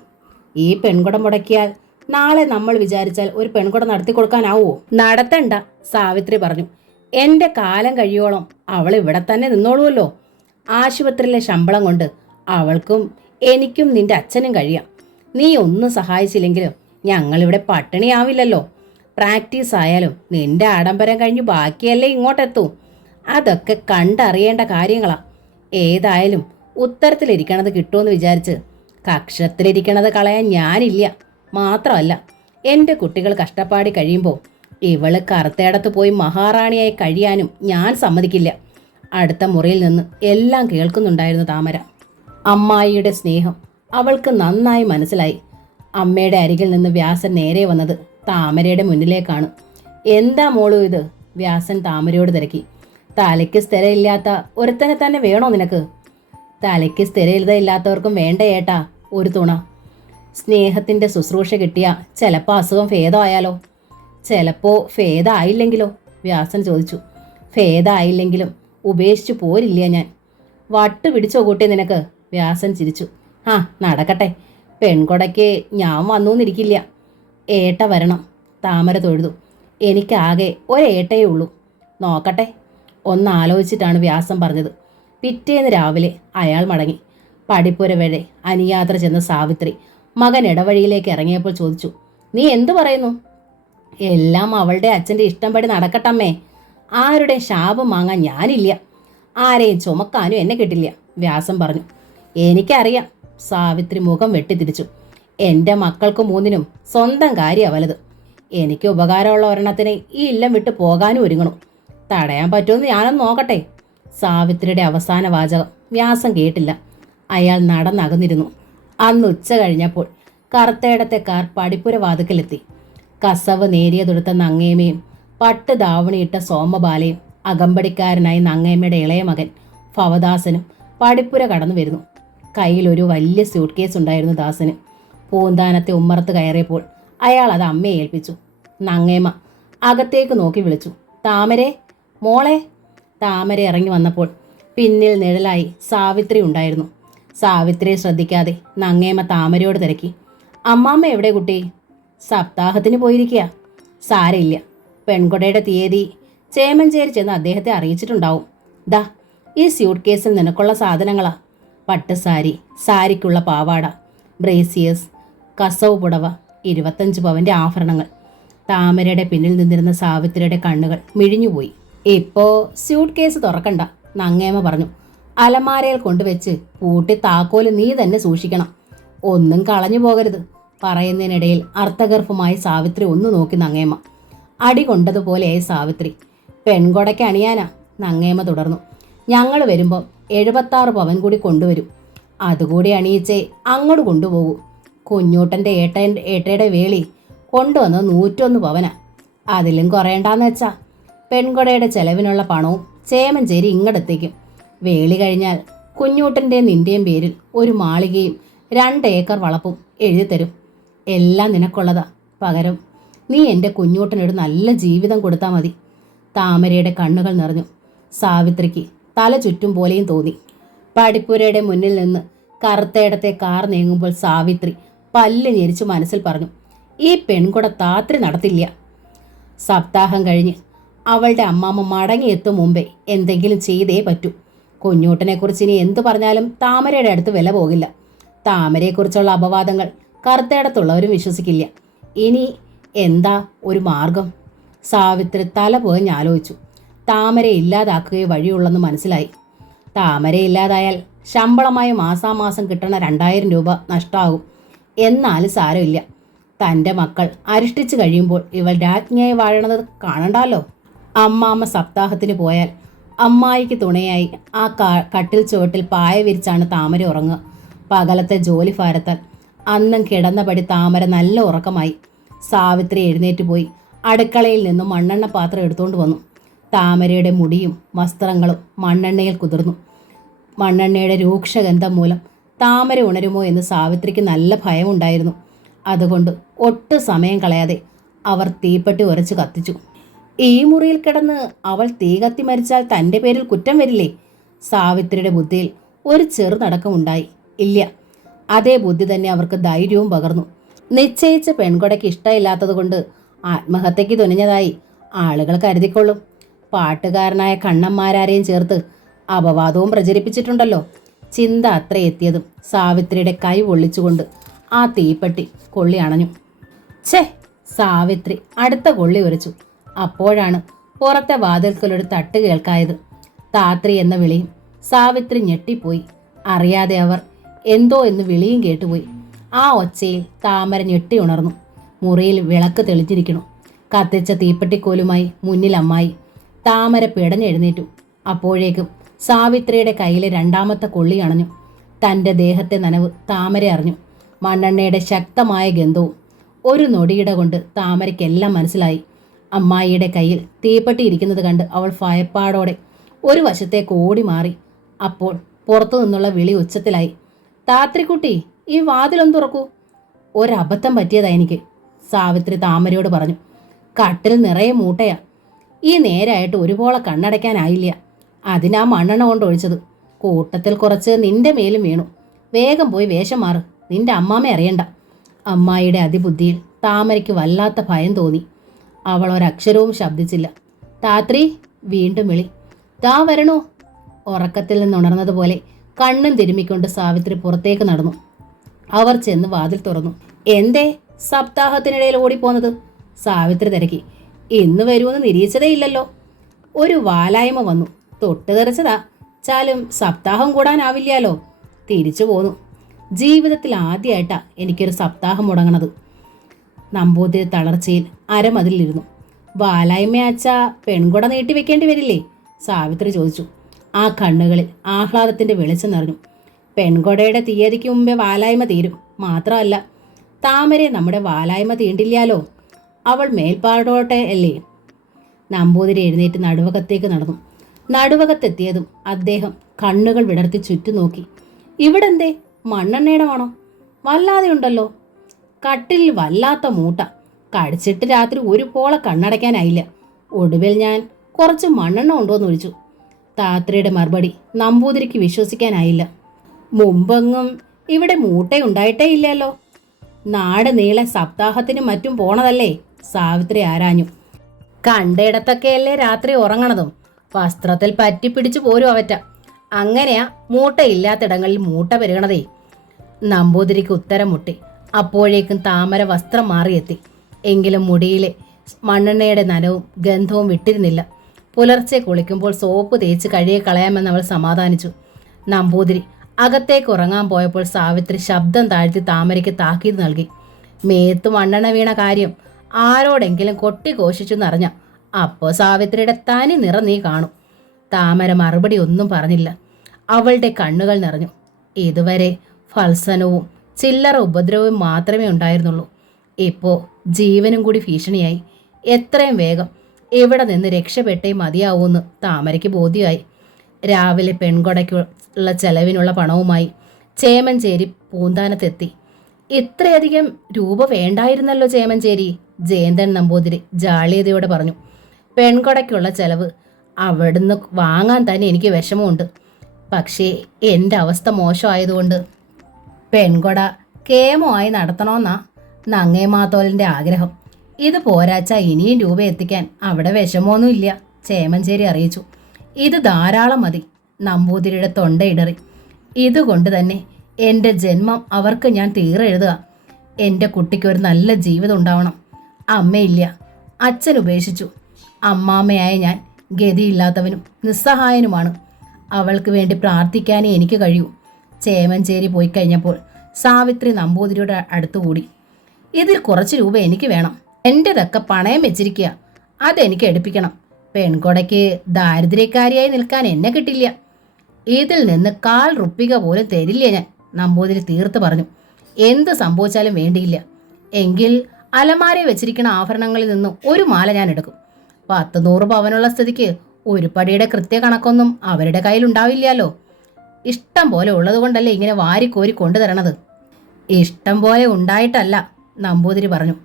ഈ പെൺകുടം മുടക്കിയാൽ നാളെ നമ്മൾ വിചാരിച്ചാൽ ഒരു പെൺകുടം നടത്തി കൊടുക്കാനാവോ? നടത്തണ്ട, സാവിത്രി പറഞ്ഞു. എൻ്റെ കാലം കഴിയോളം അവൾ ഇവിടെ തന്നെ നിന്നോളൂല്ലോ. ആശുപത്രിയിലെ ശമ്പളം കൊണ്ട് അവൾക്കും എനിക്കും നിന്റെ അച്ഛനും കഴിയാം. നീ ഒന്നും സഹായിച്ചില്ലെങ്കിലും ഞങ്ങളിവിടെ പട്ടിണിയാവില്ലല്ലോ. പ്രാക്ടീസ് ആയാലും നിന്റെ ആഡംബരം കഴിഞ്ഞ് ബാക്കിയല്ലേ ഇങ്ങോട്ടെത്തൂ. അതൊക്കെ കണ്ടറിയേണ്ട കാര്യങ്ങളാ. ഏതായാലും ഉത്തരത്തിലിരിക്കണത് കിട്ടുമെന്ന് വിചാരിച്ച് കക്ഷത്തിലിരിക്കണത് കളയാൻ ഞാനില്ല. മാത്രമല്ല, എൻ്റെ കുട്ടികൾ കഷ്ടപ്പാടി കഴിയുമ്പോൾ ഇവള് കറുത്തേടത്ത് പോയി മഹാറാണിയായി കഴിയാനും ഞാൻ സമ്മതിക്കില്ല. അടുത്ത മുറിയിൽ നിന്ന് എല്ലാം കേൾക്കുന്നുണ്ടായിരുന്നു താമര. അമ്മായിയുടെ സ്നേഹം അവൾക്ക് നന്നായി മനസ്സിലായി. അമ്മയുടെ അരികിൽ നിന്ന് വ്യാസൻ നേരെ വന്നത് താമരയുടെ മുന്നിലേക്കാണ്. എന്താ മോളൂ ഇത്? വ്യാസൻ താമരയോട് തിരക്കി. തലയ്ക്ക് സ്ഥിരമില്ലാത്ത ഒരുത്തനെ തന്നെ വേണോ നിനക്ക്? തലയ്ക്ക് സ്ഥിരയില്ലാത്തവർക്കും വേണ്ട ഏട്ടാ ഒരു തുണ. സ്നേഹത്തിൻ്റെ ശുശ്രൂഷ കിട്ടിയ ചിലപ്പോൾ അസുഖം ഭേദമായാലോ? ചിലപ്പോൾ ഭേദമായില്ലെങ്കിലോ? വ്യാസൻ ചോദിച്ചു. ഭേദമായില്ലെങ്കിലും ഉപേക്ഷിച്ചു പോരില്ല ഞാൻ. വട്ട് പിടിച്ചോ കൂട്ടി നിനക്ക്? വ്യാസൻ ചിരിച്ചു. ആ നടക്കട്ടെ, പെൺകൊടയ്ക്ക് ഞാൻ വന്നൂന്നിരിക്കില്ല. ഏട്ട വരണം. താമര തൊഴുതു. എനിക്കാകെ ഒരേട്ടയേ ഉള്ളൂ. നോക്കട്ടെ. ഒന്നാലോചിച്ചിട്ടാണ് വ്യാസം പറഞ്ഞത്. പിറ്റേന്ന് രാവിലെ അയാൾ മടങ്ങി. പടിപ്പുര വരെ അനിയാത്ര ചെന്ന സാവിത്രി മകൻ ഇടവഴിയിലേക്ക് ഇറങ്ങിയപ്പോൾ ചോദിച്ചു, നീ എന്തു പറയുന്നു? എല്ലാം അവളുടെ അച്ഛൻ്റെ ഇഷ്ടം പടി നടക്കട്ടമ്മേ. ആരുടെ ശാപം വാങ്ങാൻ ഞാനില്ല. ആരെയും ചുമക്കാനും എന്നെ കിട്ടില്ല, വ്യാസം പറഞ്ഞു. എനിക്കറിയാം. സാവിത്രി മുഖം വെട്ടിത്തിരിച്ചു. എൻ്റെ മക്കൾക്ക് മൂന്നിനും സ്വന്തം കാര്യമാണ് വലുത്. എനിക്ക് ഉപകാരമുള്ള ഒരെണ്ണത്തിന് ഈ ഇല്ലം വിട്ട് പോകാനും ഒരുങ്ങണം. തടയാൻ പറ്റുമെന്ന് ഞാനൊന്ന് നോക്കട്ടെ. സാവിത്രിയുടെ അവസാന വാചകം വ്യാസം കേട്ടില്ല. അയാൾ നടന്നകന്നിരുന്നു. അന്ന് ഉച്ച കഴിഞ്ഞപ്പോൾ കറുത്തേടത്തെ കാർ പടിപ്പുര വാതുക്കലെത്തി. കസവ് നേരിയതൊടുത്ത നങ്ങേമയും പട്ട് ധാവണിയിട്ട സോമബാലയും അകമ്പടിക്കാരനായി നങ്ങേമ്മയുടെ ഇളയ മകൻ ഭവദാസനും പടിപ്പുര കടന്നു വരുന്നു. കയ്യിലൊരു വലിയ സ്യൂട്ട് കേസ് ഉണ്ടായിരുന്നു ദാസന്. പൂന്താനത്തെ ഉമ്മറത്ത് കയറിയപ്പോൾ അയാൾ അത് അമ്മയെ ഏൽപ്പിച്ചു. നങ്ങേമ്മ അകത്തേക്ക് നോക്കി വിളിച്ചു, താമരെ മോളെ. താമര ഇറങ്ങി വന്നപ്പോൾ പിന്നിൽ നിഴലായി സാവിത്രി ഉണ്ടായിരുന്നു. സാവിത്രിയെ ശ്രദ്ധിക്കാതെ നങ്ങേമ്മ താമരയോട് തിരക്കി, അമ്മാമ്മ എവിടെ കുട്ടി? സപ്താഹത്തിന് പോയിരിക്കുക. സാരയില്ല, പെൺകൊടയുടെ തീയതി ചേമഞ്ചേരി ചെന്ന് അദ്ദേഹത്തെ അറിയിച്ചിട്ടുണ്ടാവും. ദാ ഈ സ്യൂട്ട് കേസിൽ നിനക്കുള്ള സാധനങ്ങളാ. പട്ടുസാരി, സാരിക്കുള്ള പാവാട, ബ്രേസിയേഴ്സ്, കസവ് പുടവ, 25 പവൻ്റെ ആഭരണങ്ങൾ. താമരയുടെ പിന്നിൽ നിന്നിരുന്ന സാവിത്രിയുടെ കണ്ണുകൾ മിഴിഞ്ഞുപോയി. ഇപ്പോൾ സ്യൂട്ട് കേസ് തുറക്കണ്ട, നങ്ങേമ്മ പറഞ്ഞു. അലമാരയിൽ കൊണ്ടുവച്ച് പൂട്ടി താക്കോല് നീ തന്നെ സൂക്ഷിക്കണം. ഒന്നും കളഞ്ഞു പോകരുത്. പറയുന്നതിനിടയിൽ അർത്ഥഗർഭമായി സാവിത്രി ഒന്ന് നോക്കി നങ്ങേമ്മ. അടി കൊണ്ടതുപോലെയായി സാവിത്രി. പെൺകൊടയ്ക്ക് അണിയാനാ, നങ്ങേമ്മ തുടർന്നു. ഞങ്ങൾ വരുമ്പോൾ 76 പവൻ കൂടി കൊണ്ടുവരും. അതുകൂടി അണിയിച്ചേ അങ്ങോട്ട് കൊണ്ടുപോകൂ. കുഞ്ഞൂട്ടൻ്റെ ഏട്ടയുടെ വേളി കൊണ്ടുവന്നത് 101 പവനാ. അതിലും കുറയണ്ടാന്ന് വെച്ചാ. പെൺകൊടയുടെ ചെലവിനുള്ള പണവും ചേമഞ്ചേരി ഇങ്ങടെത്തേക്കും. വേളി കഴിഞ്ഞാൽ കുഞ്ഞൂട്ടൻ്റെയും നിൻ്റെയും പേരിൽ ഒരു മാളികയും 2 ഏക്കർ വളപ്പും എഴുതിത്തരും. എല്ലാം നിനക്കുള്ളതാ. പകരം നീ എൻ്റെ കുഞ്ഞൂട്ടനൊരു നല്ല ജീവിതം കൊടുത്താൽ മതി. താമരയുടെ കണ്ണുകൾ നിറഞ്ഞു. സാവിത്രിക്ക് തല ചുറ്റും പോലെയും തോന്നി. പടിപ്പുരയുടെ മുന്നിൽ നിന്ന് കറുത്തേടത്തെ കാർ നീങ്ങുമ്പോൾ സാവിത്രി പല്ല് ഞെരിച്ചു മനസ്സിൽ പറഞ്ഞു, ഈ പെൺകുട താത്രി നടത്തില്ല. സപ്താഹം കഴിഞ്ഞ് അവളുടെ അമ്മാമ്മ മടങ്ങിയെത്തും മുമ്പേ എന്തെങ്കിലും ചെയ്തേ പറ്റൂ. കുഞ്ഞൂട്ടനെക്കുറിച്ച് ഇനി എന്തു പറഞ്ഞാലും താമരയുടെ അടുത്ത് വില പോകില്ല. താമരയെക്കുറിച്ചുള്ള അപവാദങ്ങൾ കറുത്തേടത്തുള്ളവരും വിശ്വസിക്കില്ല. ഇനി എന്താ ഒരു മാർഗം? സാവിത്രി തല പുകഞ്ഞ് ആലോചിച്ചു. താമരയെ ഇല്ലാതാക്കുകയെ വഴിയുള്ളെന്ന് മനസ്സിലായി. താമരയില്ലാതായാൽ ശമ്പളമായി മാസാമാസം കിട്ടണ 2000 രൂപ നഷ്ടമാകും. എന്നാലും സാരമില്ല. തൻ്റെ മക്കൾ അരിഷ്ടിച്ച് കഴിയുമ്പോൾ ഇവൾ രാജ്ഞിയായി വാഴണത് കാണണ്ടല്ലോ. അമ്മാമ്മ സപ്താഹത്തിന് പോയാൽ അമ്മായിക്ക് തുണയായി ആ കട്ടിൽ ചുവട്ടിൽ പായ വിരിച്ചാണ് താമര ഉറങ്ങുക. പകലത്തെ ജോലി ഭാരത്താൽ അന്നും കിടന്നപടി താമര നല്ല ഉറക്കമായി. സാവിത്രി എഴുന്നേറ്റ് പോയി അടുക്കളയിൽ നിന്നും മണ്ണെണ്ണ പാത്രം എടുത്തുകൊണ്ട് വന്നു. താമരയുടെ മുടിയും വസ്ത്രങ്ങളും മണ്ണെണ്ണയിൽ കുതിർന്നു. മണ്ണെണ്ണയുടെ രൂക്ഷഗന്ധം മൂലം താമര ഉണരുമോ എന്ന് സാവിത്രിക്ക് നല്ല ഭയമുണ്ടായിരുന്നു. അതുകൊണ്ട് ഒട്ടും സമയം കളയാതെ അവർ തീപ്പെട്ടി ഉരച്ച് കത്തിച്ചു. ഈ മുറിയിൽ കിടന്ന് അവൾ തീ കത്തി മരിച്ചാൽ തൻ്റെ പേരിൽ കുറ്റം വരില്ലേ? സാവിത്രിയുടെ ബുദ്ധിയിൽ ഒരു ചെറുനടക്കമുണ്ടായി. ഇല്ല, അതേ ബുദ്ധി തന്നെ അവർക്ക് ധൈര്യവും പകർന്നു. നിശ്ചയിച്ച പെൺകൊടയ്ക്ക് ഇഷ്ടമില്ലാത്തത് കൊണ്ട് ആത്മഹത്യയ്ക്ക് തുനിഞ്ഞതായി ആളുകൾ കരുതിക്കൊള്ളും. പാട്ടുകാരനായ കണ്ണന്മാരാരെയും ചേർത്ത് അപവാദവും പ്രചരിപ്പിച്ചിട്ടുണ്ടല്ലോ. ചിന്ത അത്ര എത്തിയതും സാവിത്രിയുടെ കൈ പൊള്ളിച്ചുകൊണ്ട് ആ തീപ്പെട്ടി കൊള്ളി അണഞ്ഞു. ഛേ! സാവിത്രി അടുത്ത കൊള്ളി ഉരച്ചു. അപ്പോഴാണ് പുറത്തെ വാതിൽക്കലൊരു തട്ട് കേൾക്കായത്. താത്രി എന്ന വിളിയും. സാവിത്രി ഞെട്ടിപ്പോയി. അറിയാതെ അവർ എന്തോ എന്ന് വിളിയും കേട്ടുപോയി. ആ ഒച്ചയിൽ താമര ഞെട്ടി ഉണർന്നു. മുറിയിൽ വിളക്ക് തെളിഞ്ഞിരിക്കണു. കത്തിച്ച തീപ്പെട്ടിക്കോലുമായി മുന്നിൽ അമ്മായി. താമര പിടഞ്ഞെഴുന്നേറ്റു. അപ്പോഴേക്കും സാവിത്രിയുടെ കയ്യിലെ രണ്ടാമത്തെ കൊള്ളി അണഞ്ഞു. തൻ്റെ ദേഹത്തെ നനവ് താമര അറിഞ്ഞു. മണ്ണെണ്ണയുടെ ശക്തമായ ഗന്ധവും. ഒരു നൊടിയിട കൊണ്ട് താമരയ്ക്കെല്ലാം മനസ്സിലായി. അമ്മായിയുടെ കയ്യിൽ തീപ്പെട്ടി ഇരിക്കുന്നത് കണ്ട് അവൾ ഭയപ്പാടോടെ ഒരു വശത്തേക്ക് ഓടി മാറി. അപ്പോൾ പുറത്തു നിന്നുള്ള വിളി ഉച്ചത്തിലായി. താത്രിക്കുട്ടി, ഈ വാതിലൊന്ന് തുറക്കൂ. ഒരബദ്ധം പറ്റിയതാ എനിക്ക്, സാവിത്രി താമരയോട് പറഞ്ഞു. കട്ടിൽ നിറയെ മൂട്ടയാ. ഈ നേരായിട്ട് ഒരുപോലെ കണ്ണടയ്ക്കാനായില്ല. അതിനാ മണ്ണെണ്ണ കൊണ്ട് ഒഴിച്ചത്. കൂട്ടത്തിൽ കുറച്ച് നിന്റെ മേലും വീണു. വേഗം പോയി വേഷം മാറ്. നിന്റെ അമ്മാമ്മ അറിയണ്ട. അമ്മായിയുടെ അതിബുദ്ധിയിൽ താമരയ്ക്ക് വല്ലാത്ത ഭയം തോന്നി. അവൾ ഒരക്ഷരവും ശബ്ദിച്ചില്ല. താത്രി, വീണ്ടും വിളി. താ വരണോ? ഉറക്കത്തിൽ നിന്നുണർന്നതുപോലെ കണ്ണും തിരുമ്മിക്കൊണ്ട് സാവിത്രി പുറത്തേക്ക് നടന്നു. അവർ ചെന്ന് വാതിൽ തുറന്നു. എന്തേ സപ്താഹത്തിനിടയിൽ ഓടിപ്പോന്നത്? സാവിത്രി തിരക്കി. ഇന്ന് വരുമെന്ന് നിരീക്ഷതേ ഇല്ലല്ലോ. ഒരു വാലായ്മ വന്നു, തൊട്ട് തെറിച്ചതാ. ചാലും സപ്താഹം കൂടാനാവില്ലല്ലോ. തിരിച്ചു പോന്നു. ജീവിതത്തിൽ ആദ്യമായിട്ടാ എനിക്കൊരു സപ്താഹം മുടങ്ങണത്. നമ്പൂതിരി തളർച്ചയിൽ അരമതിലിരുന്നു. വാലായ്മയാച്ച പെൺകുട നീട്ടി വെക്കേണ്ടി വരില്ലേ? സാവിത്രി ചോദിച്ചു. ആ കണ്ണുകളിൽ ആഹ്ലാദത്തിന്റെ വെളിച്ചം നിറഞ്ഞു. പെൺകൊടയുടെ തീയതിക്ക് മുമ്പേ വാലായ്മ തീരും. മാത്രമല്ല, താമരെ നമ്മുടെ വാലായ്മ തീണ്ടില്ലാലോ. അവൾ മേൽപ്പാടോട്ടെ അല്ലേ? നമ്പൂതിരി എഴുന്നേറ്റ് നടുവകത്തേക്ക് നടന്നു. നടുവകത്തെത്തിയതും അദ്ദേഹം കണ്ണുകൾ വിടർത്തി ചുറ്റും നോക്കി. ഇവിടെന്തേ മണ്ണെണ്ണയുടെ മണോ? വല്ലാതെ ഉണ്ടല്ലോ. കട്ടിലിൽ വല്ലാത്ത മൂട്ട. കടിച്ചിട്ട് രാത്രി ഒരു പോള കണ്ണടയ്ക്കാനായില്ല. ഒടുവിൽ ഞാൻ കുറച്ച് മണ്ണെണ്ണ ഉണ്ടോയെന്ന് ചോദിച്ചു. താത്രിയുടെ മറുപടി നമ്പൂതിരിക്ക് വിശ്വസിക്കാനായില്ല. മുമ്പെങ്ങും ഇവിടെ മൂട്ടയുണ്ടായിട്ടേ ഇല്ലല്ലോ. നാട് നീളെ സപ്താഹത്തിനും മറ്റും പോണതല്ലേ? സാവിത്രി ആരാഞ്ഞു. കണ്ടയിടത്തൊക്കെയല്ലേ രാത്രി ഉറങ്ങണതും. വസ്ത്രത്തിൽ പറ്റിപ്പിടിച്ചു പോരും അവറ്റ. അങ്ങനെയാ മൂട്ടയില്ലാത്തിടങ്ങളിൽ മൂട്ട പെരുകണതേ. നമ്പൂതിരിക്ക് ഉത്തരം മുട്ടി. അപ്പോഴേക്കും താമര വസ്ത്രം മാറിയെത്തി. എങ്കിലും മുടിയിലെ മണ്ണെണ്ണയുടെ നനവും ഗന്ധവും വിട്ടിരുന്നില്ല. പുലർച്ചെ കുളിക്കുമ്പോൾ സോപ്പ് തേച്ച് കഴുകി കളയാമെന്ന് അവൾ സമാധാനിച്ചു. നമ്പൂതിരി അകത്തേക്ക് ഉറങ്ങാൻ പോയപ്പോൾ സാവിത്രി ശബ്ദം താഴ്ത്തി താമരയ്ക്ക് താക്കീത് നൽകി. മേത്ത് മണ്ണെണ്ണ വീണ കാര്യം ആരോടെങ്കിലും കൊട്ടിഘോഷിച്ചെന്നറിഞ്ഞ അപ്പോൾ സാവിത്രിയുടെ തനി നിറം നീ കാണും. താമര മറുപടി ഒന്നും പറഞ്ഞില്ല. അവളുടെ കണ്ണുകൾ നിറഞ്ഞു. ഇതുവരെ ഫത്സനവും ചില്ലറ ഉപദ്രവവും മാത്രമേ ഉണ്ടായിരുന്നുള്ളൂ. ഇപ്പോൾ ജീവനും കൂടി ഭീഷണിയായി. എത്രയും വേഗം ഇവിടെ നിന്ന് രക്ഷപ്പെട്ടേ മതിയാവൂന്ന് താമരയ്ക്ക് ബോധ്യമായി. രാവിലെ പെൺകൊടയ്ക്കുള്ള ചെലവിനുള്ള പണവുമായി ചേമഞ്ചേരി പൂന്താനത്തെത്തി. ഇത്രയധികം രൂപ വേണ്ടായിരുന്നല്ലോ ചേമഞ്ചേരി, ജയന്തൻ നമ്പൂതിരി ജാള്യതയോടെ പറഞ്ഞു. പെൺകൊടയ്ക്കുള്ള ചെലവ് അവിടുന്ന് വാങ്ങാൻ തന്നെ എനിക്ക് വിഷമമുണ്ട്. പക്ഷേ എൻ്റെ അവസ്ഥ മോശമായതുകൊണ്ട് പെൺകൊട കേമമായി നടത്തണമെന്നാ നങ്ങേമാത്തോലിൻ്റെ ആഗ്രഹം. ഇത് പോരാച്ച ഇനിയും രൂപ എത്തിക്കാൻ അവിടെ വിഷമമൊന്നുമില്ല, ചേമഞ്ചേരി അറിയിച്ചു. ഇത് ധാരാളം മതി. നമ്പൂതിരിയുടെ തൊണ്ടയിടറി. ഇതുകൊണ്ട് തന്നെ എൻ്റെ ജന്മം അവർക്ക് ഞാൻ തീരെഴുതുക. എൻ്റെ കുട്ടിക്ക് ഒരു നല്ല ജീവിതം ഉണ്ടാവണം. അമ്മയില്ല, അച്ഛൻ ഉപേക്ഷിച്ചു. അമ്മാമ്മയായ ഞാൻ ഗതിയില്ലാത്തവനും നിസ്സഹായനുമാണ്. അവൾക്ക് വേണ്ടി പ്രാർത്ഥിക്കാനേ എനിക്ക് കഴിയൂ. ചേമഞ്ചേരി പോയി കഴിഞ്ഞപ്പോൾ സാവിത്രി നമ്പൂതിരിയുടെ അടുത്തുകൂടി. ഇതിൽ കുറച്ച് രൂപ എനിക്ക് വേണം. എൻ്റെതൊക്കെ പണയം വെച്ചിരിക്കുക. അതെനിക്ക് എടുപ്പിക്കണം. പെൺകൊടയ്ക്ക് ദാരിദ്ര്യക്കാരിയായി നിൽക്കാൻ എന്നെ കിട്ടില്ല. ഇതിൽ നിന്ന് 1/4 റുപ്പിക പോലും തരില്ല ഞാൻ, നമ്പൂതിരി തീർത്ത് പറഞ്ഞു. എന്ത് സംഭവിച്ചാലും വേണ്ടിയില്ല. എങ്കിൽ അലമാരയിൽ വെച്ചിരിക്കുന്ന ആഭരണങ്ങളിൽ നിന്നും ഒരു മാല ഞാൻ എടുക്കും. 100 പവനുള്ള സ്ഥിതിക്ക് ഒരു പടിയുടെ കൃത്യ കണക്കൊന്നും അവരുടെ കയ്യിലുണ്ടാവില്ലല്ലോ. ഇഷ്ടം പോലെ ഉള്ളത് കൊണ്ടല്ലേ ഇങ്ങനെ വാരിക്കോരി കൊണ്ടുതരണത്. ഇഷ്ടം പോലെ ഉണ്ടായിട്ടല്ല, നമ്പൂതിരി പറഞ്ഞു.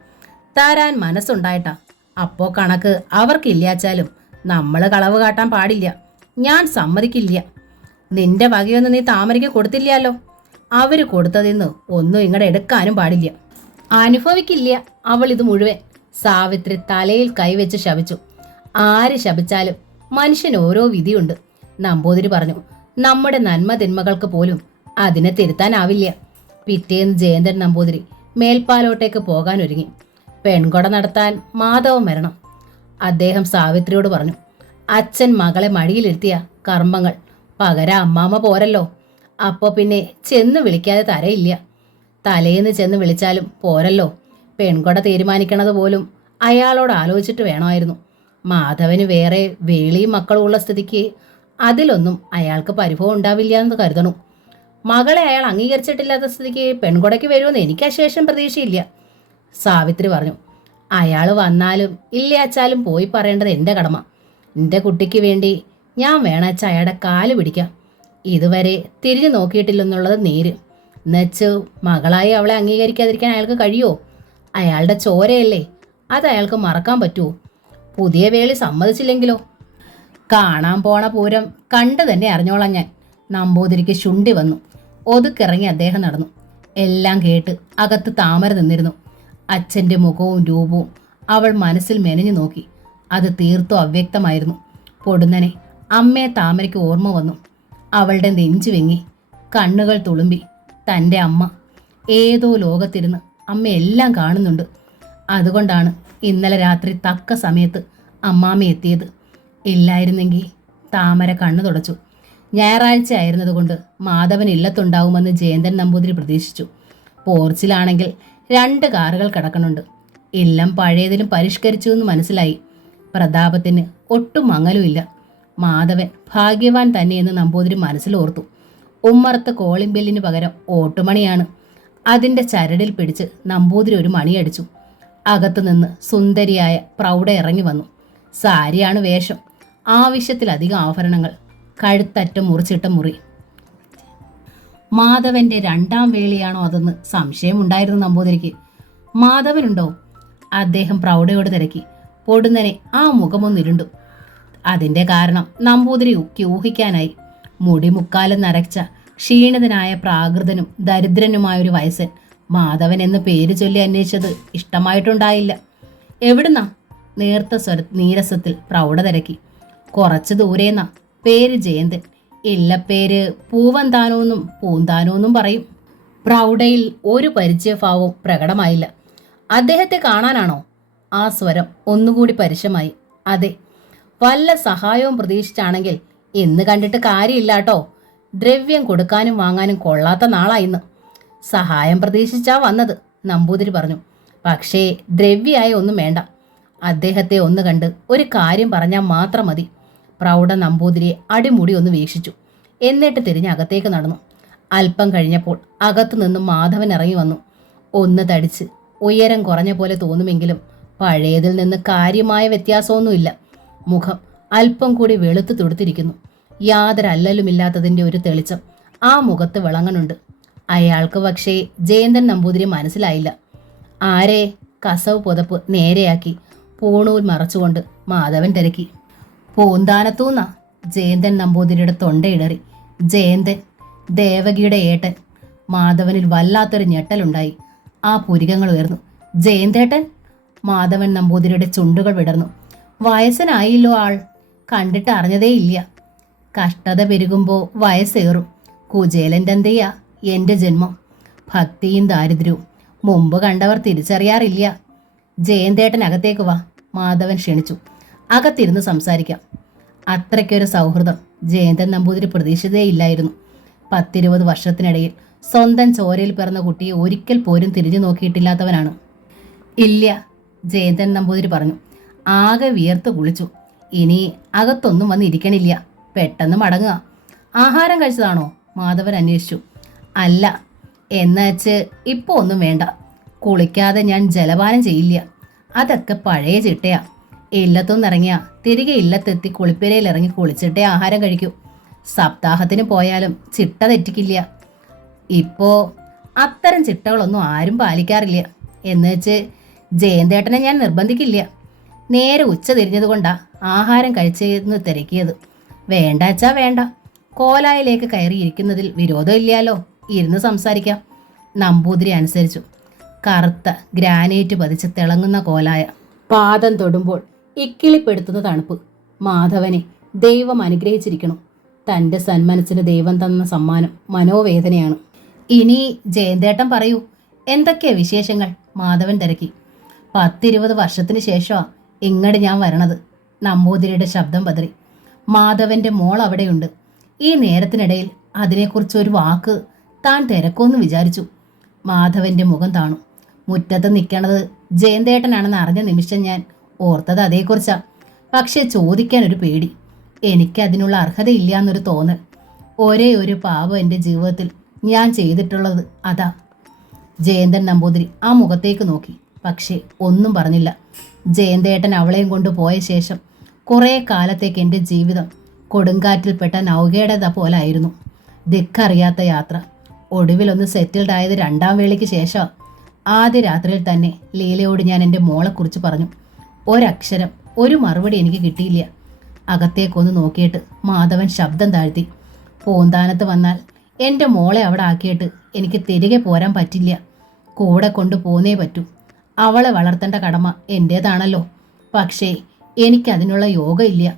തരാൻ മനസ്സുണ്ടായിട്ടാ. അപ്പോ കണക്ക് അവർക്കില്ലാച്ചാലും നമ്മൾ കളവ് കാട്ടാൻ പാടില്ല. ഞാൻ സമ്മതിക്കില്ല. നിന്റെ വകയൊന്നും നീ താമരയ്ക്ക് കൊടുത്തില്ലല്ലോ. അവര് കൊടുത്തതിന്ന് ഒന്നും ഇങ്ങടെ എടുക്കാനും പാടില്ല. അനുഭവിക്കില്ല അവൾ ഇത് മുഴുവൻ. സാവിത്രി തലയിൽ കൈവച്ച് ശപിച്ചു. ആര് ശപിച്ചാലും മനുഷ്യന് ഓരോ വിധിയുണ്ട്. നമ്പൂതിരി പറഞ്ഞു. നമ്മുടെ നന്മ തിന്മകൾക്ക് പോലും അതിനെ തിരുത്താനാവില്ല. പിറ്റേന്ന് ജയന്തൻ നമ്പൂതിരി മേൽപ്പാലോട്ടേക്ക് പോകാൻ ഒരുങ്ങി. പെൺകൊട നടത്താൻ മാധവൻ വരണം. അദ്ദേഹം സാവിത്രിയോട് പറഞ്ഞു. അച്ഛൻ മകളെ മടിയിലിരുത്തിയ കർമ്മങ്ങൾ പകരം അമ്മാമ്മ പോരല്ലോ. അപ്പോൾ പിന്നെ ചെന്ന് വിളിക്കാതെ തരയില്ല. തലേന്ന് ചെന്ന് വിളിച്ചാലും പോരല്ലോ. പെൺകൊട തീരുമാനിക്കണത് പോലും അയാളോട് ആലോചിച്ചിട്ട് വേണമായിരുന്നു. മാധവന് വേറെ വേളിയും മക്കളും ഉള്ള സ്ഥിതിക്ക് അതിലൊന്നും അയാൾക്ക് പരിഭവം ഉണ്ടാവില്ല എന്ന് കരുതണു. മകളെ അയാൾ അംഗീകരിച്ചിട്ടില്ലാത്ത സ്ഥിതിക്ക് പെൺകൊടയ്ക്ക് വരുമെന്ന് എനിക്ക് അശേഷം പ്രതീക്ഷയില്ല. സാവിത്രി പറഞ്ഞു. അയാൾ വന്നാലും ഇല്ലാച്ചാലും പോയി പറയേണ്ടത് എൻ്റെ കടമ. എൻ്റെ കുട്ടിക്ക് വേണ്ടി ഞാൻ വേണച്ച അയാളുടെ കാല് പിടിക്കാം. ഇതുവരെ തിരിഞ്ഞു നോക്കിയിട്ടില്ലെന്നുള്ളത് നേര്. എന്നുവെച്ച് മകളായി അവളെ അംഗീകരിക്കാതിരിക്കാൻ അയാൾക്ക് കഴിയുമോ? അയാളുടെ ചോരയല്ലേ, അത് അയാൾക്ക് മറക്കാൻ പറ്റുമോ? പുതിയ വേളി സമ്മതിച്ചില്ലെങ്കിലോ? കാണാൻ പോണ പൂരം കണ്ടു തന്നെ അറിഞ്ഞോളാം ഞാൻ. നമ്പൂതിരിക്ക് ശുണ്ഠി വന്നു. ഒതുക്കിറങ്ങി അദ്ദേഹം നടന്നു. എല്ലാം കേട്ട് അകത്ത് താമര നിന്നിരുന്നു. അച്ഛൻ്റെ മുഖവും രൂപവും അവൾ മനസ്സിൽ മെനഞ്ഞു നോക്കി. അത് തീർത്തും അവ്യക്തമായിരുന്നു. പൊടുന്നനെ അമ്മയെ താമരയ്ക്ക് ഓർമ്മ വന്നു. അവളുടെ നെഞ്ചു വെങ്ങി, കണ്ണുകൾ തുളുമ്പി. തൻ്റെ അമ്മ ഏതോ ലോകത്തിരുന്ന് അമ്മ എല്ലാം കാണുന്നുണ്ട്. അതുകൊണ്ടാണ് ഇന്നലെ രാത്രി തക്ക സമയത്ത് അമ്മാമ്മ എത്തിയത്. ഇല്ലായിരുന്നെങ്കിൽ താമര കണ്ണു തുടച്ചു. ഞായറാഴ്ച ആയിരുന്നതുകൊണ്ട് മാധവൻ ഇല്ലത്തുണ്ടാവുമെന്ന് ജയന്തൻ നമ്പൂതിരി പ്രതീക്ഷിച്ചു. പോർച്ചിലാണെങ്കിൽ 2 കാറുകൾ കിടക്കണുണ്ട്. ഇല്ലം പഴയതിലും പരിഷ്കരിച്ചു എന്ന് മനസ്സിലായി. പ്രതാപത്തിന് ഒട്ടും മങ്ങലുമില്ല. മാധവൻ ഭാഗ്യവാൻ തന്നെയെന്ന് നമ്പൂതിരി മനസ്സിലോർത്തു. ഉമ്മറത്ത് കോളിംഗ് ബെല്ലിന് പകരം ഓട്ടുമണിയാണ്. അതിൻ്റെ ചരടിൽ പിടിച്ച് നമ്പൂതിരി ഒരു മണിയടിച്ചു. അകത്തു നിന്ന് സുന്ദരിയായ പ്രൗഢ ഇറങ്ങി വന്നു. സാരിയാണ് വേഷം. ആവശ്യത്തിലധികം ആഭരണങ്ങൾ. കഴുത്തറ്റം മുറിച്ചിട്ട മുറി. മാധവന്റെ 2ാം വേളിയാണോ അതെന്ന് സംശയമുണ്ടായിരുന്നു നമ്പൂതിരിക്ക്. മാധവനുണ്ടോ? അദ്ദേഹം പ്രൗഢയോട് തിരക്കി. പൊടുന്നനെ ആ മുഖമൊന്നിരുണ്ടു. അതിൻ്റെ കാരണം നമ്പൂതിരി ഊഹിക്കാനായി. മുടി മുക്കാലും നരച്ച ക്ഷീണിതനായ പ്രാകൃതനും ദരിദ്രനുമായൊരു വയസ്സൻ മാധവൻ എന്ന് പേര് ചൊല്ലി അന്വേഷിച്ചത് ഇഷ്ടമായിട്ടുണ്ടായില്ല. എവിടുന്നാ? നേർത്ത നീരസത്തിൽ പ്രൗഢ തിരക്കി. കുറച്ച് ദൂരേന്നാ. പേര് ജയന്തൻ. ഇല്ലപ്പേര് പൂവന്താനോന്നും പൂന്താനോന്നും പറയും. പ്രൗഢയിൽ ഒരു പരിചയഭാവവും പ്രകടമായില്ല. അദ്ദേഹത്തെ കാണാനാണോ? ആ സ്വരം ഒന്നുകൂടി പരുഷമായി. അതെ. വല്ല സഹായവും പ്രതീക്ഷിച്ചാണെങ്കിൽ ഇന്ന് കണ്ടിട്ട് കാര്യമില്ലാട്ടോ. ദ്രവ്യം കൊടുക്കാനും വാങ്ങാനും കൊള്ളാത്ത നാളായിന്ന്. സഹായം പ്രതീക്ഷിച്ചാ വന്നത്, നമ്പൂതിരി പറഞ്ഞു. പക്ഷേ ദ്രവ്യമായി ഒന്നും വേണ്ട. അദ്ദേഹത്തെ ഒന്ന് കണ്ട് ഒരു കാര്യം പറഞ്ഞാൽ മാത്രം മതി. പ്രൗഢ നമ്പൂതിരിയെ അടിമുടി ഒന്ന് വീക്ഷിച്ചു. എന്നിട്ട് തിരിഞ്ഞ് അകത്തേക്ക് നടന്നു. അല്പം കഴിഞ്ഞപ്പോൾ അകത്തു നിന്നും മാധവൻ ഇറങ്ങി വന്നു. ഒന്ന് തടിച്ച് ഉയരം കുറഞ്ഞ പോലെ തോന്നുമെങ്കിലും പഴയതിൽ നിന്ന് കാര്യമായ വ്യത്യാസമൊന്നുമില്ല. മുഖം അല്പം കൂടി വെളുത്തു തുടുത്തിരിക്കുന്നു. യാതൊരു അല്ലലുമില്ലാത്തതിൻ്റെ ഒരു തെളിച്ചം ആ മുഖത്ത് വിളങ്ങുന്നുണ്ട്. അയാൾക്ക് പക്ഷേ ജയന്തൻ നമ്പൂതിരി മനസ്സിലായില്ല. ആരെ? കസവ് പുതപ്പ് നേരെയാക്കി പൂണൂൽ മറച്ചുകൊണ്ട് മാധവൻ തിരക്കി. പൂന്താനത്തൂന്നാ. ജയന്തൻ നമ്പൂതിരിയുടെ തൊണ്ടയിടറി. ജയന്തൻ, ദേവകിയുടെ ഏട്ടൻ. മാധവനിൽ വല്ലാത്തൊരു ഞെട്ടലുണ്ടായി. ആ പുരികങ്ങൾ ഉയർന്നു. ജയന്തേട്ടൻ? മാധവൻ നമ്പൂതിരിയുടെ ചുണ്ടുകൾ വിടർന്നു. വയസ്സനായില്ലോ ആൾ. കണ്ടിട്ട് അറിഞ്ഞതേയില്ല. കഷ്ടത പെരുകുമ്പോൾ വയസ്സേറും. കുചേലൻ്റെ എന്തെയ്യാ എൻ്റെ ജന്മം. ഭക്തിയും ദാരിദ്ര്യവും മുമ്പ് കണ്ടവർ തിരിച്ചറിയാറില്ല. ജയന്തേട്ടൻ അകത്തേക്ക് വാ. മാധവൻ ക്ഷണിച്ചു. അകത്തിരുന്ന് സംസാരിക്കാം. അത്രയ്ക്കൊരു സൗഹൃദം ജയന്തൻ നമ്പൂതിരി പ്രതീക്ഷിതേയില്ലായിരുന്നു. 10-20 വർഷത്തിനിടയിൽ സ്വന്തം ചോരയിൽ പിറന്ന കുട്ടിയെ ഒരിക്കൽ പോലും തിരിഞ്ഞു നോക്കിയിട്ടില്ലാത്തവനാണ്. ഇല്ല, ജയന്തൻ നമ്പൂതിരി പറഞ്ഞു. ആകെ വിയർത്ത് കുളിച്ചു. ഇനി അകത്തൊന്നും വന്നിരിക്കണില്ല. പെട്ടെന്ന് മടങ്ങുക. ആഹാരം കഴിച്ചതാണോ? മാധവൻ അന്വേഷിച്ചു. അല്ല. എന്നുവെച്ച് ഇപ്പോൾ ഒന്നും വേണ്ട. കുളിക്കാതെ ഞാൻ ജലപാനം ചെയ്യില്ല. അതൊക്കെ പഴയ ചിട്ടയാ. ഇല്ലത്തുനിന്നിറങ്ങിയ തിരികെ ഇല്ലത്തെത്തി കുളിപ്പുരയിൽ ഇറങ്ങി കുളിച്ചിട്ടേ ആഹാരം കഴിക്കൂ. സപ്താഹത്തിന് പോയാലും ചിട്ട തെറ്റിക്കില്ല. ഇപ്പോൾ അത്തരം ചിട്ടകളൊന്നും ആരും പാലിക്കാറില്ല. എന്നുവെച്ച് ജയന്തേട്ടനെ ഞാൻ നിർബന്ധിക്കില്ല. നേരെ ഉച്ച തിരിഞ്ഞതുകൊണ്ടാ ആഹാരം കഴിച്ചെന്ന് തിരക്കിയത്. വേണ്ടാച്ചാ വേണ്ട. കോലായിലേക്ക് കയറിയിരിക്കുന്നതിൽ വിരോധമില്ലാലോ. ഇരുന്ന് സംസാരിക്കാം. നമ്പൂതിരി അനുസരിച്ചു. കറുത്ത ഗ്രാനൈറ്റ് പതിച്ച് തിളങ്ങുന്ന കോലായ. പാദം തൊടുമ്പോൾ ഇക്കിളിപ്പെടുത്തുന്ന തണുപ്പ്. മാധവനെ ദൈവം അനുഗ്രഹിച്ചിരിക്കണം. തൻ്റെ സന്മനസ്സിന് ദൈവം തന്ന സമ്മാനം മനോവേദനയാണ്. ഇനി ജയന്തേട്ടൻ പറയൂ, എന്തൊക്കെയാ വിശേഷങ്ങൾ? മാധവൻ തിരക്കി. 10-20 വർഷത്തിന് ശേഷമാണ് ഇങ്ങോട്ട് ഞാൻ വരണത്. നമ്പൂതിരിയുടെ ശബ്ദം പതറി. മാധവന്റെ മോൾ അവിടെയുണ്ട്. ഈ നേരത്തിനിടയിൽ അതിനെക്കുറിച്ച് ഒരു വാക്ക് താൻ തിരക്കുമെന്ന് വിചാരിച്ചു. മാധവന്റെ മുഖം താണു. മുറ്റത്ത് നിൽക്കണത് ജയന്തേട്ടനാണെന്ന് അറിഞ്ഞ നിമിഷം ഞാൻ ഓർത്തത് അതേക്കുറിച്ചാ. പക്ഷെ ചോദിക്കാനൊരു പേടി. എനിക്കതിനുള്ള അർഹതയില്ല എന്നൊരു തോന്നൽ. ഒരേ ഒരു പാപം എൻ്റെ ജീവിതത്തിൽ ഞാൻ ചെയ്തിട്ടുള്ളത് അതാ. ജയന്തൻ നമ്പൂതിരി ആ മുഖത്തേക്ക് നോക്കി. പക്ഷേ ഒന്നും പറഞ്ഞില്ല. ജയന്തേട്ടൻ അവളെയും കൊണ്ട് പോയ ശേഷം കുറേ കാലത്തേക്ക് എൻ്റെ ജീവിതം കൊടുങ്കാറ്റിൽപ്പെട്ട നൗകയുടേത പോലായിരുന്നു. ദിക്കറിയാത്ത യാത്ര. ഒടുവിലൊന്ന് സെറ്റിൽഡ് ആയത് 2ാം വേളിക്ക് ശേഷം. ആദ്യ രാത്രിയിൽ തന്നെ ലീലയോട് ഞാൻ എൻ്റെ മോളെക്കുറിച്ച് പറഞ്ഞു. ഒരക്ഷരം, ഒരു മറുപടി എനിക്ക് കിട്ടിയില്ല. അകത്തേക്കൊന്ന് നോക്കിയിട്ട് മാധവൻ ശബ്ദം താഴ്ത്തി. പൂന്താനത്ത് വന്നാൽ എൻ്റെ മോളെ അവിടെ ആക്കിയിട്ട് എനിക്ക് തിരികെ പോരാൻ പറ്റില്ല. കൂടെ കൊണ്ട് പോന്നേ പറ്റൂ. അവളെ വളർത്തേണ്ട കടമ എൻ്റേതാണല്ലോ. പക്ഷേ എനിക്കതിനുള്ള യോഗമില്ല.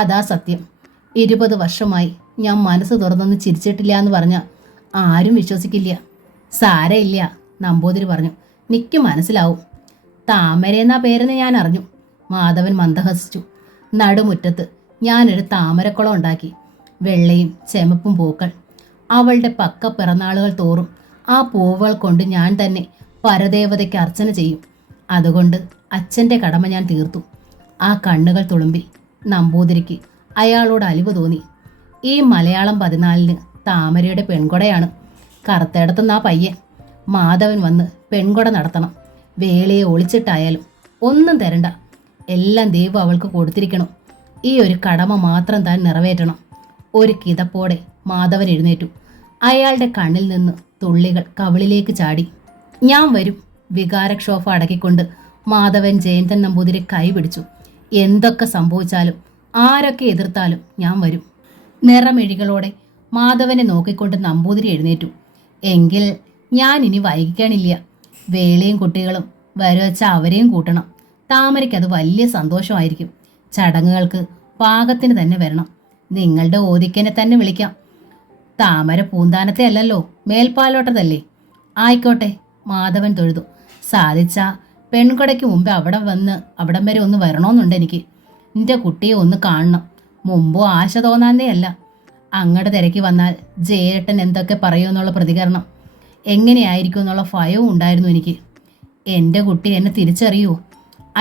അതാ സത്യം. 20 വർഷമായി ഞാൻ മനസ്സ് തുറന്നൊന്ന് ചിരിച്ചിട്ടില്ല എന്ന് പറഞ്ഞാൽ ആരും വിശ്വസിക്കില്ല. സാരയില്ല, നമ്പൂതിരി പറഞ്ഞു. എനിക്ക് മനസ്സിലാവും. താമരയെന്നാ പേരെന്ന് ഞാൻ അറിഞ്ഞു. മാധവൻ മന്ദഹസിച്ചു. നടുമുറ്റത്ത് ഞാനൊരു താമരക്കുളം ഉണ്ടാക്കി. വെള്ളയും ചെമപ്പും പൂക്കൾ. അവളുടെ പക്ക പിറന്നാളുകൾ തോറും ആ പൂവുകൾ കൊണ്ട് ഞാൻ തന്നെ പരദേവതയ്ക്ക് അർച്ചന ചെയ്യും. അതുകൊണ്ട് അച്ഛൻ്റെ കടമ ഞാൻ തീർത്തു. ആ കണ്ണുകൾ തുളുമ്പി. നമ്പൂതിരിക്ക് അയാളോട് അലിവ് തോന്നി. ഈ മലയാളം 14-ന് താമരയുടെ പെൺകൊടയാണ്. കറുത്തേടത്തുനിന്നാ പയ്യൻ. മാധവൻ വന്ന് പെൺകൊട നടത്തണം. വേലയെ ഒളിച്ചിട്ടായാലും ഒന്നും തരണ്ട. എല്ലാം ദൈവം അവൾക്ക് കൊടുത്തിരിക്കണം. ഈ ഒരു കടമ മാത്രം താൻ നിറവേറ്റണം. ഒരു കിതപ്പോടെ മാധവൻ എഴുന്നേറ്റു. അയാളുടെ കണ്ണിൽ നിന്ന് തുള്ളികൾ കവിളിലേക്ക് ചാടി. ഞാൻ വരും. വികാരക്ഷോഭ അടക്കിക്കൊണ്ട് മാധവൻ ജയന്തൻ നമ്പൂതിരി കൈ പിടിച്ചു. എന്തൊക്കെ സംഭവിച്ചാലും ആരൊക്കെ എതിർത്താലും ഞാൻ വരും. നിറമിഴികളോടെ മാധവനെ നോക്കിക്കൊണ്ട് നമ്പൂതിരി എഴുന്നേറ്റു. എങ്കിൽ ഞാൻ ഇനി വൈകിക്കാനില്ല. വേലയും കുട്ടികളും വരുവച്ച അവരെയും കൂട്ടണം. താമരയ്ക്കത് വലിയ സന്തോഷമായിരിക്കും. ചടങ്ങുകൾക്ക് പാകത്തിന് തന്നെ വരണം. നിങ്ങളുടെ ഓദിക്കനെ തന്നെ വിളിക്കാം. താമര പൂന്താനത്തെ അല്ലല്ലോ, മേൽപ്പാലോട്ടതല്ലേ. ആയിക്കോട്ടെ. മാധവൻ തൊഴുതു. സാധിച്ച പെൺകൊടയ്ക്ക് മുമ്പ് അവിടം വരെ ഒന്ന് വരണമെന്നുണ്ട് എനിക്ക്. നിന്റെ കുട്ടിയെ ഒന്ന് കാണണം. മുമ്പോ ആശ തോന്നാന്നേ അല്ല. അങ്ങടെ തിരക്കി വന്നാൽ ജയേട്ടൻ എന്തൊക്കെ പറയുമെന്നുള്ള പ്രതികരണം എങ്ങനെയായിരിക്കും എന്നുള്ള ഭയവും ഉണ്ടായിരുന്നു എനിക്ക്. എൻ്റെ കുട്ടി എന്നെ തിരിച്ചറിയുമോ,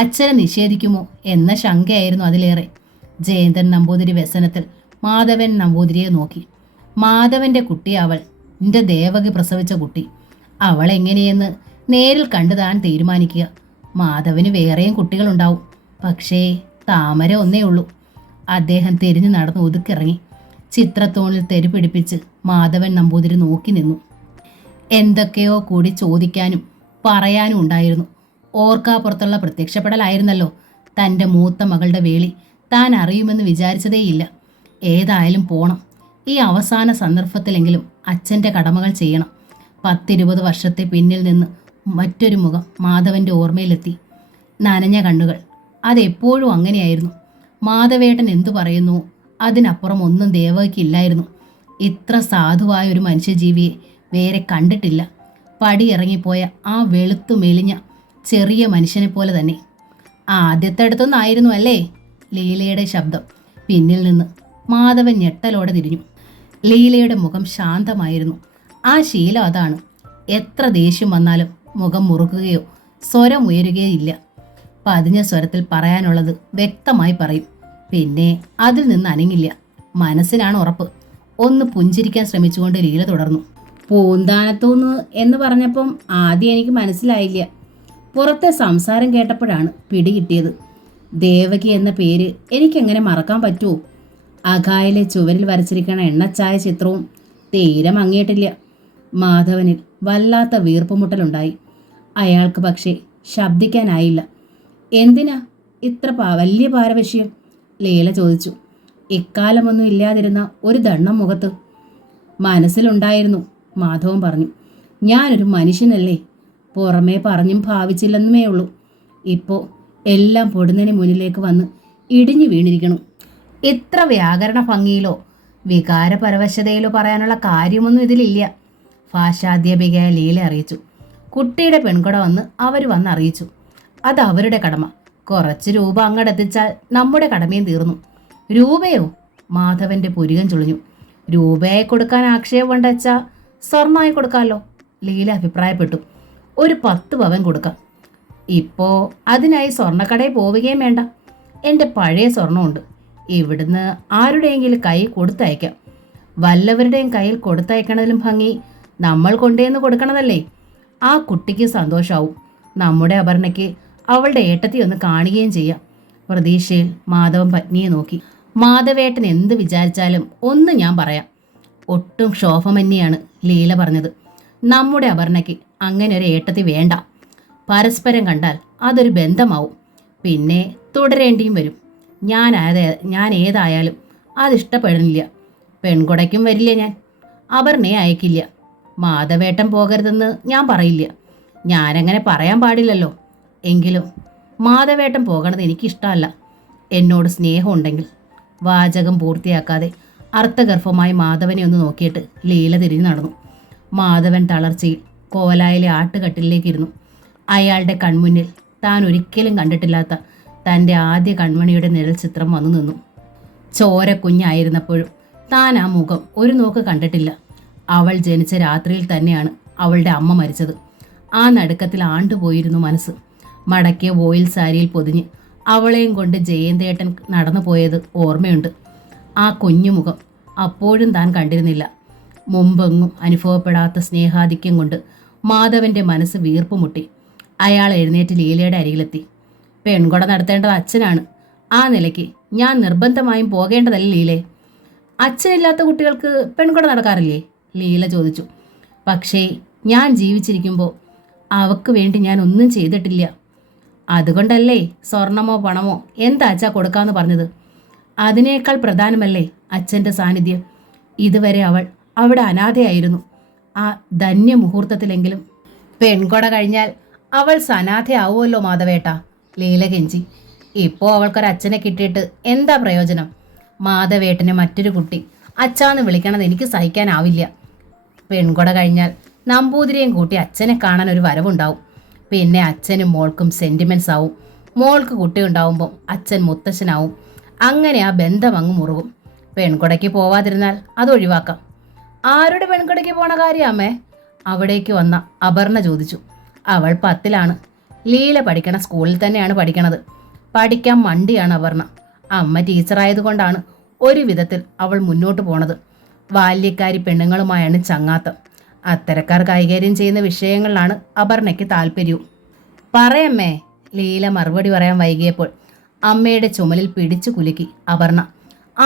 അച്ഛനെ നിഷേധിക്കുമോ എന്ന ശങ്കയായിരുന്നു അതിലേറെ. ജയന്തൻ നമ്പൂതിരി വ്യസനത്തിൽ മാധവൻ നമ്പൂതിരിയെ നോക്കി. മാധവൻ്റെ കുട്ടി അവൾ. നിന്റെ ദേവകി പ്രസവിച്ച കുട്ടി. അവൾ എങ്ങനെയെന്ന് നേരിൽ കണ്ടു താൻ തീരുമാനിക്കുക. മാധവന് വേറെയും കുട്ടികളുണ്ടാവും. പക്ഷേ താമര ഒന്നേ ഉള്ളൂ. അദ്ദേഹം തിരിഞ്ഞു നടന്ന് ഒതുക്കിറങ്ങി. ചിത്രത്തോണിൽ തെരുപിടിപ്പിച്ച് മാധവൻ നമ്പൂതിരി നോക്കി നിന്നു. എന്തൊക്കെയോ കൂടി ചോദിക്കാനും പറയാനും ഉണ്ടായിരുന്നു. ഓർക്കാപ്പുറത്തുള്ള പ്രത്യക്ഷപ്പെടലായിരുന്നല്ലോ. തൻ്റെ മൂത്ത മകളുടെ വേളി താൻ അറിയുമെന്ന് വിചാരിച്ചതേയില്ല. ഏതായാലും പോണം. ഈ അവസാന സന്ദർഭത്തിലെങ്കിലും അച്ഛൻ്റെ കടമകൾ ചെയ്യണം. 10-20 വർഷത്തെ പിന്നിൽ നിന്ന് മറ്റൊരു മുഖം മാധവൻ്റെ ഓർമ്മയിലെത്തി. നനഞ്ഞ കണ്ണുകൾ. അതെപ്പോഴും അങ്ങനെയായിരുന്നു. മാധവേട്ടൻ എന്തു പറയുന്നു അതിനപ്പുറം ഒന്നും ദേവകിക്കില്ലായിരുന്നു. ഇത്ര സാധുവായ ഒരു മനുഷ്യജീവിയെ വേറെ കണ്ടിട്ടില്ല. പടിയിറങ്ങിപ്പോയ ആ വെളുത്തു മെലിഞ്ഞ ചെറിയ മനുഷ്യനെ പോലെ തന്നെ. ആദ്യത്തെ അടുത്തൊന്നായിരുന്നു അല്ലേ? ലീലയുടെ ശബ്ദം പിന്നിൽ നിന്ന്. മാധവൻ ഞെട്ടലോടെ തിരിഞ്ഞു. ലീലയുടെ മുഖം ശാന്തമായിരുന്നു. ആ ശീലം അതാണ്. എത്ര ദേഷ്യം വന്നാലും മുഖം മുറുക്കുകയോ സ്വരം ഉയരുകയോ ഇല്ല. പതിഞ്ഞ സ്വരത്തിൽ പറയാനുള്ളത് വ്യക്തമായി പറയും. പിന്നെ അതിൽ നിന്ന് അനങ്ങില്ല. മനസ്സിനാണ് ഉറപ്പ്. ഒന്ന് പുഞ്ചിരിക്കാൻ ശ്രമിച്ചുകൊണ്ട് ലീല തുടർന്നു. പൂന്താനത്തൂന്ന് എന്ന് പറഞ്ഞപ്പം ആദ്യം എനിക്ക് മനസ്സിലായില്ല. പുറത്തെ സംസാരം കേട്ടപ്പോഴാണ് പിടികിട്ടിയത്. ദേവകി എന്ന പേര് എനിക്കെങ്ങനെ മറക്കാൻ പറ്റുമോ? അകായിലെ ചുവരിൽ വരച്ചിരിക്കുന്ന എണ്ണച്ചായ ചിത്രവും തീരെ മങ്ങിയിട്ടില്ല. മാധവനിൽ വല്ലാത്ത വീർപ്പുമുട്ടലുണ്ടായി. അയാൾക്ക് പക്ഷേ ശബ്ദിക്കാനായില്ല. എന്തിനാ ഇത്ര വലിയ പാരവശ്യം? ലീല ചോദിച്ചു. ഇക്കാലമൊന്നും ഇല്ലാതിരുന്ന ഒരു ദണ്ണം മുഖത്ത്. മനസ്സിലുണ്ടായിരുന്നു, മാധവൻ പറഞ്ഞു. ഞാനൊരു മനുഷ്യനല്ലേ, പുറമേ പറഞ്ഞും ഭാവിച്ചില്ലെന്നുമേ ഉള്ളൂ. ഇപ്പോൾ എല്ലാം പൊടുന്നതിന് മുന്നിലേക്ക് വന്ന് ഇടിഞ്ഞു വീണിരിക്കണം. ഇത്ര വ്യാകരണ ഭംഗിയിലോ വികാരപരവശതയിലോ പറയാനുള്ള കാര്യമൊന്നും ഇതിലില്ല, ഭാഷാധ്യാപികയായ ലീല അറിയിച്ചു. കുട്ടിയുടെ പെൺകുട അവർ വന്ന് അറിയിച്ചു. അത് അവരുടെ കടമ. കുറച്ച് രൂപ അങ്ങടെത്തിച്ചാൽ നമ്മുടെ കടമയും തീർന്നു. രൂപയോ? മാധവന്റെ പുരികം ചുളിഞ്ഞു. രൂപയായി കൊടുക്കാൻ ആക്ഷേപം ഉണ്ടെച്ചാൽ സ്വർണ്ണമായി കൊടുക്കാമല്ലോ, ലീല അഭിപ്രായപ്പെട്ടു. ഒരു 10 പവൻ കൊടുക്കാം. ഇപ്പോൾ അതിനായി സ്വർണ്ണക്കടയിൽ പോവുകയും വേണ്ട. എൻ്റെ പഴയ സ്വർണ്ണമുണ്ട്. ഇവിടുന്ന് ആരുടെയെങ്കിലും കയ്യിൽ കൊടുത്തയക്കാം. വല്ലവരുടെയും കയ്യിൽ കൊടുത്തയക്കണതിലും ഭംഗി നമ്മൾ കൊണ്ടുവന്ന് കൊടുക്കണതല്ലേ. ആ കുട്ടിക്ക് സന്തോഷമാവും. നമ്മുടെ അപർണയ്ക്ക് അവളുടെ ഏട്ടത്തി ഒന്ന് കാണുകയും ചെയ്യാം. പ്രതീക്ഷയിൽ മാധവൻ പത്നിയെ നോക്കി. മാധവേട്ടൻ എന്ത് വിചാരിച്ചാലും ഒന്ന് ഞാൻ പറയാം. ഒട്ടും ക്ഷോഭമന്യാണ് ലീല പറഞ്ഞത്. നമ്മുടെ അപർണയ്ക്ക് അങ്ങനെ ഒരു ഏട്ടത്തി വേണ്ട. പരസ്പരം കണ്ടാൽ അതൊരു ബന്ധമാവും. പിന്നെ തുടരേണ്ടിയും വരും. ഞാൻ ഏതായാലും അതിഷ്ടപ്പെടുന്നില്ല. പെൺകുടയ്ക്കും വരില്ല ഞാൻ. അപർണയെ അയക്കില്ല. മാധവേട്ടൻ പോകരുതെന്ന് ഞാൻ പറയില്ല. ഞാനങ്ങനെ പറയാൻ പാടില്ലല്ലോ. എങ്കിലും മാധവേട്ടൻ പോകണത് എനിക്കിഷ്ടമല്ല. എന്നോട് സ്നേഹമുണ്ടെങ്കിൽ. വാചകം പൂർത്തിയാക്കാതെ അർത്ഥഗർഭമായി മാധവനെ ഒന്ന് നോക്കിയിട്ട് ലീല തിരിഞ്ഞു നടന്നു. മാധവൻ തളർച്ചയിൽ കോലായിലെ ആട്ടുകട്ടിലേക്കിരുന്നു. അയാളുടെ കൺമുന്നിൽ താൻ ഒരിക്കലും കണ്ടിട്ടില്ലാത്ത തൻ്റെ ആദ്യ കൺമണിയുടെ നിഴൽ ചിത്രം വന്നു നിന്നു. ചോരക്കുഞ്ഞായിരുന്നപ്പോഴും താൻ ആ മുഖം ഒരു നോക്ക് കണ്ടിട്ടില്ല. അവൾ ജനിച്ച രാത്രിയിൽ തന്നെയാണ് അവളുടെ അമ്മ മരിച്ചത്. ആ നടുക്കത്തിൽ ആണ്ടുപോയിരുന്നു മനസ്സ്. മടക്കിയ വോയിൽ സാരിയിൽ പൊതിഞ്ഞ് അവളെയും കൊണ്ട് ജയന്തേട്ടൻ നടന്നു പോയത് ഓർമ്മയുണ്ട്. ആ കുഞ്ഞുമുഖം അപ്പോഴും താൻ കണ്ടിരുന്നില്ല. മുമ്പെങ്ങും അനുഭവപ്പെടാത്ത സ്നേഹാധിക്യം കൊണ്ട് മാധവന്റെ മനസ്സ് വീർപ്പുമുട്ടി. അയാൾ എഴുന്നേറ്റ് ലീലയുടെ അരികിലെത്തി. പെൺകുട നടത്തേണ്ടത് അച്ഛനാണ്. ആ നിലയ്ക്ക് ഞാൻ നിർബന്ധമായും പോകേണ്ടതല്ല ലീലേ. അച്ഛനില്ലാത്ത കുട്ടികൾക്ക് പെൺകുട നടക്കാറില്ലേ? ലീല ചോദിച്ചു. പക്ഷേ ഞാൻ ജീവിച്ചിരിക്കുമ്പോൾ അവക്ക് വേണ്ടി ഞാൻ ഒന്നും ചെയ്തിട്ടില്ല. അതുകൊണ്ടല്ലേ സ്വർണമോ പണമോ എന്താച്ചാ കൊടുക്കാമെന്ന് പറഞ്ഞത്. അതിനേക്കാൾ പ്രധാനമല്ലേ അച്ഛൻ്റെ സാന്നിധ്യം. ഇതുവരെ അവൾ അവിടെ അനാഥയായിരുന്നു. ആ ധന്യമുഹൂർത്തത്തിലെങ്കിലും പെൺകൊട കഴിഞ്ഞാൽ അവൾ സനാഥയാവുമല്ലോ മാധവേട്ട, ലീല കെഞ്ചി. ഇപ്പോൾ അവൾക്കൊരച്ഛനെ കിട്ടിയിട്ട് എന്താ പ്രയോജനം? മാധവേട്ടന് മറ്റൊരു കുട്ടി അച്ഛാന്ന് വിളിക്കണത് എനിക്ക് സഹിക്കാനാവില്ല. പെൺകൊട കഴിഞ്ഞാൽ നമ്പൂതിരിയും കൂട്ടി അച്ഛനെ കാണാൻ ഒരു വരവുണ്ടാവും. പിന്നെ അച്ഛനും മോൾക്കും സെൻറ്റിമെൻറ്റ്സ് ആവും. മോൾക്ക് കുട്ടി ഉണ്ടാവുമ്പോൾ അച്ഛൻ മുത്തശ്ശനാവും. അങ്ങനെ ആ ബന്ധം അങ്ങ് മുറുകും. പെൺകൊടയ്ക്ക് പോവാതിരുന്നാൽ അത് ഒഴിവാക്കാം. ആരുടെ പെൺകൊടയ്ക്ക് പോണ കാര്യമേ? അവിടേക്ക് വന്ന അപർണ ചോദിച്ചു. അവൾ 10ലാണ്. ലീല പഠിക്കണ സ്കൂളിൽ തന്നെയാണ് പഠിക്കണത്. പഠിക്കാൻ മണ്ടിയാണ് അപർണ. അമ്മ ടീച്ചറായതുകൊണ്ടാണ് ഒരു വിധത്തിൽ അവൾ മുന്നോട്ട് പോണത്. ബാല്യക്കാരി പെണ്ണുങ്ങളുമായാണ് ചങ്ങാത്തം. അത്തരക്കാർ കൈകാര്യം ചെയ്യുന്ന വിഷയങ്ങളിലാണ് അപർണയ്ക്ക് താല്പര്യവും. പറയമ്മേ, ലീല മറുപടി പറയാൻ വൈകിയപ്പോൾ അമ്മയുടെ ചുമലിൽ പിടിച്ചു കുലുക്കി അപർണ.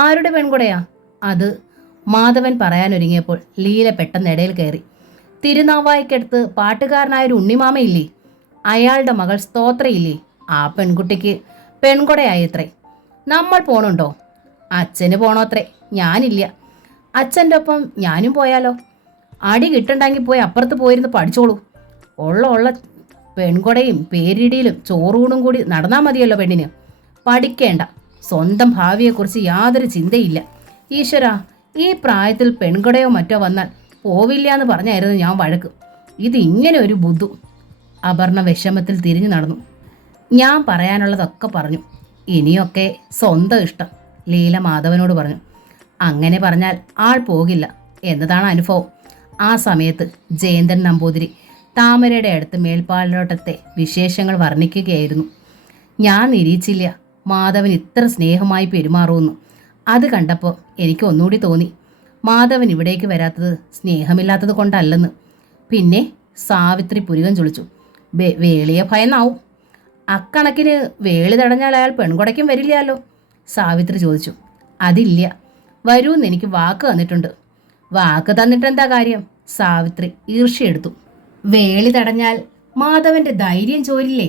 ആരുടെ പെൺകുടയാ അത്? മാധവൻ പറയാനൊരുങ്ങിയപ്പോൾ ലീല പെട്ടെന്ന് ഇടയിൽ കയറി. തിരുനാവായിക്കടുത്ത് പാട്ടുകാരനായൊരു ഉണ്ണിമാമയില്ലേ, അയാളുടെ മകൾ സ്തോത്രയില്ലേ, ആ പെൺകുട്ടിക്ക് പെൺകുടയായത്രേ. നമ്മൾ പോണുണ്ടോ? അച്ഛന് പോണോത്രേ, ഞാനില്ല. അച്ഛൻ്റെ ഒപ്പം ഞാനും പോയാലോ? അടി കിട്ടണ്ടെങ്കിൽ പോയി അപ്പുറത്ത് പോയിരുന്ന് പഠിച്ചോളൂ. ഉള്ള പെൺകുടയും പേരിടിയിലും ചോറൂണും കൂടി നടന്നാൽ മതിയല്ലോ പെണ്ണിന്. പഠിക്കേണ്ട. സ്വന്തം ഭാവിയെക്കുറിച്ച് യാതൊരു ചിന്തയില്ല. ഈശ്വരാ, ഈ പ്രായത്തിൽ പെൺകുടയോ മറ്റോ വന്നാൽ പോവില്ല എന്ന് പറഞ്ഞായിരുന്നു ഞാൻ വഴക്ക്. ഇതിങ്ങനെ ഒരു ബുദ്ധു. അപർണ വിഷമത്തിൽ തിരിഞ്ഞു നടന്നു. ഞാൻ പറയാനുള്ളതൊക്കെ പറഞ്ഞു. ഇനിയൊക്കെ സ്വന്തം ഇഷ്ടം, ലീല മാധവനോട് പറഞ്ഞു. അങ്ങനെ പറഞ്ഞാൽ ആൾ പോകില്ല എന്നതാണ് അനുഭവം. ആ സമയത്ത് ജയന്തൻ നമ്പൂതിരി താമരയുടെ അടുത്ത് മേൽപ്പാലോട്ടത്തെ വിശേഷങ്ങൾ വർണ്ണിക്കുകയായിരുന്നു. ഞാൻ നിരീക്ഷിച്ചില്ല മാധവൻ ഇത്ര സ്നേഹമായി പെരുമാറുമെന്ന്. അത് കണ്ടപ്പോൾ എനിക്ക് ഒന്നുകൂടി തോന്നി, മാധവൻ ഇവിടേക്ക് വരാത്തത് സ്നേഹമില്ലാത്തത് കൊണ്ടല്ലെന്ന്. പിന്നെ സാവിത്രി പുരികം ചൊളിച്ചു. വേളിയെ ഭയന്നാവും. അക്കണക്കിന് വേളി തടഞ്ഞാൽ അയാൾ പെൺകുടയ്ക്കും വരില്ലല്ലോ, സാവിത്രി ചോദിച്ചു. അതില്ല, വരൂന്ന് എനിക്ക് വാക്ക് തന്നിട്ടുണ്ട്. വാക്ക് തന്നിട്ടെന്താ കാര്യം? സാവിത്രി ഈർഷ്യയെടുത്തു. വേളി തടഞ്ഞാൽ മാധവന്റെ ധൈര്യം ചോരില്ലേ?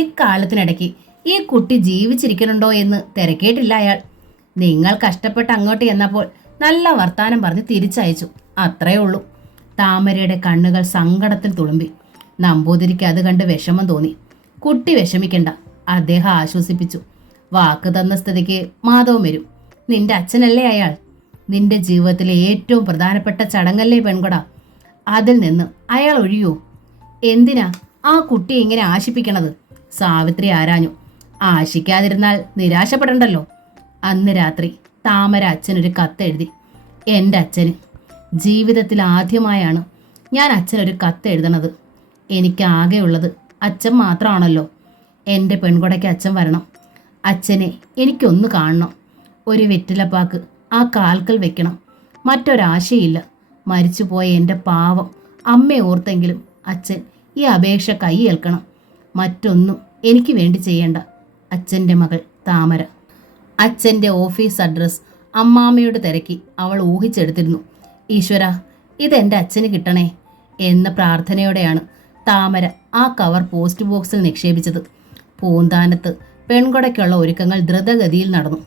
ഇക്കാലത്തിനിടയ്ക്ക് ഈ കുട്ടി ജീവിച്ചിരിക്കണുണ്ടോ എന്ന് തിരക്കേട്ടില്ല അയാൾ. നിങ്ങൾ കഷ്ടപ്പെട്ട് അങ്ങോട്ട് ചെന്നപ്പോൾ നല്ല വർത്താനം പറഞ്ഞ് തിരിച്ചയച്ചു, അത്രേ ഉള്ളൂ. താമരയുടെ കണ്ണുകൾ സങ്കടത്തിൽ തുളുമ്പി. നമ്പൂതിരിക്ക് അത് കണ്ട് വിഷമം തോന്നി. കുട്ടി വിഷമിക്കണ്ട, അദ്ദേഹം ആശ്വസിപ്പിച്ചു. വാക്ക് തന്ന സ്ഥിതിക്ക് മാധവൻ വരും. നിന്റെ അച്ഛനല്ലേ അയാൾ? നിന്റെ ജീവിതത്തിലെ ഏറ്റവും പ്രധാനപ്പെട്ട ചടങ്ങല്ലേ പെൺകൊട? അതിൽ നിന്ന് അയാൾ ഒഴിയോ? എന്തിനാ ആ കുട്ടിയെ ഇങ്ങനെ ആശിപ്പിക്കണത്? സാവിത്രി ആരാഞ്ഞു. ആശിക്കാതിരുന്നാൽ നിരാശപ്പെടണ്ടല്ലോ. അന്ന് രാത്രി താമര അച്ഛനൊരു കത്തെഴുതി. എൻ്റെ അച്ഛന്. ജീവിതത്തിൽ ആദ്യമായാണ് ഞാൻ അച്ഛനൊരു കത്ത് എഴുതണത്. എനിക്ക് ആകെയുള്ളത് അച്ഛൻ മാത്രമാണല്ലോ. എൻ്റെ പെൺകൊടയ്ക്ക് അച്ഛൻ വരണം. അച്ഛനെ എനിക്കൊന്ന് കാണണം. ഒരു വെറ്റിലപ്പാക്ക് ആ കാൽക്കൽ വെക്കണം. മറ്റൊരാശയില്ല. മരിച്ചുപോയ എൻ്റെ പാവം അമ്മയെ ഓർത്തെങ്കിലും അച്ഛൻ ഈ അപേക്ഷ കൈയേൽക്കണം. മറ്റൊന്നും എനിക്ക് വേണ്ടി ചെയ്യേണ്ട. അച്ഛൻ്റെ മകൾ താമര. അച്ഛൻ്റെ ഓഫീസ് അഡ്രസ് അമ്മാമ്മയോട് തിരക്കി അവൾ ഊഹിച്ചെടുത്തിരുന്നു. ഈശ്വര, ഇതെൻ്റെ അച്ഛന് കിട്ടണേ എന്ന പ്രാർത്ഥനയോടെയാണ് താമര ആ കവർ പോസ്റ്റ് ബോക്സിൽ നിക്ഷേപിച്ചത്. പൂന്താനത്ത് പെൺകൊടയ്ക്കുള്ള ഒരുക്കങ്ങൾ ദ്രുതഗതിയിൽ നടന്നു.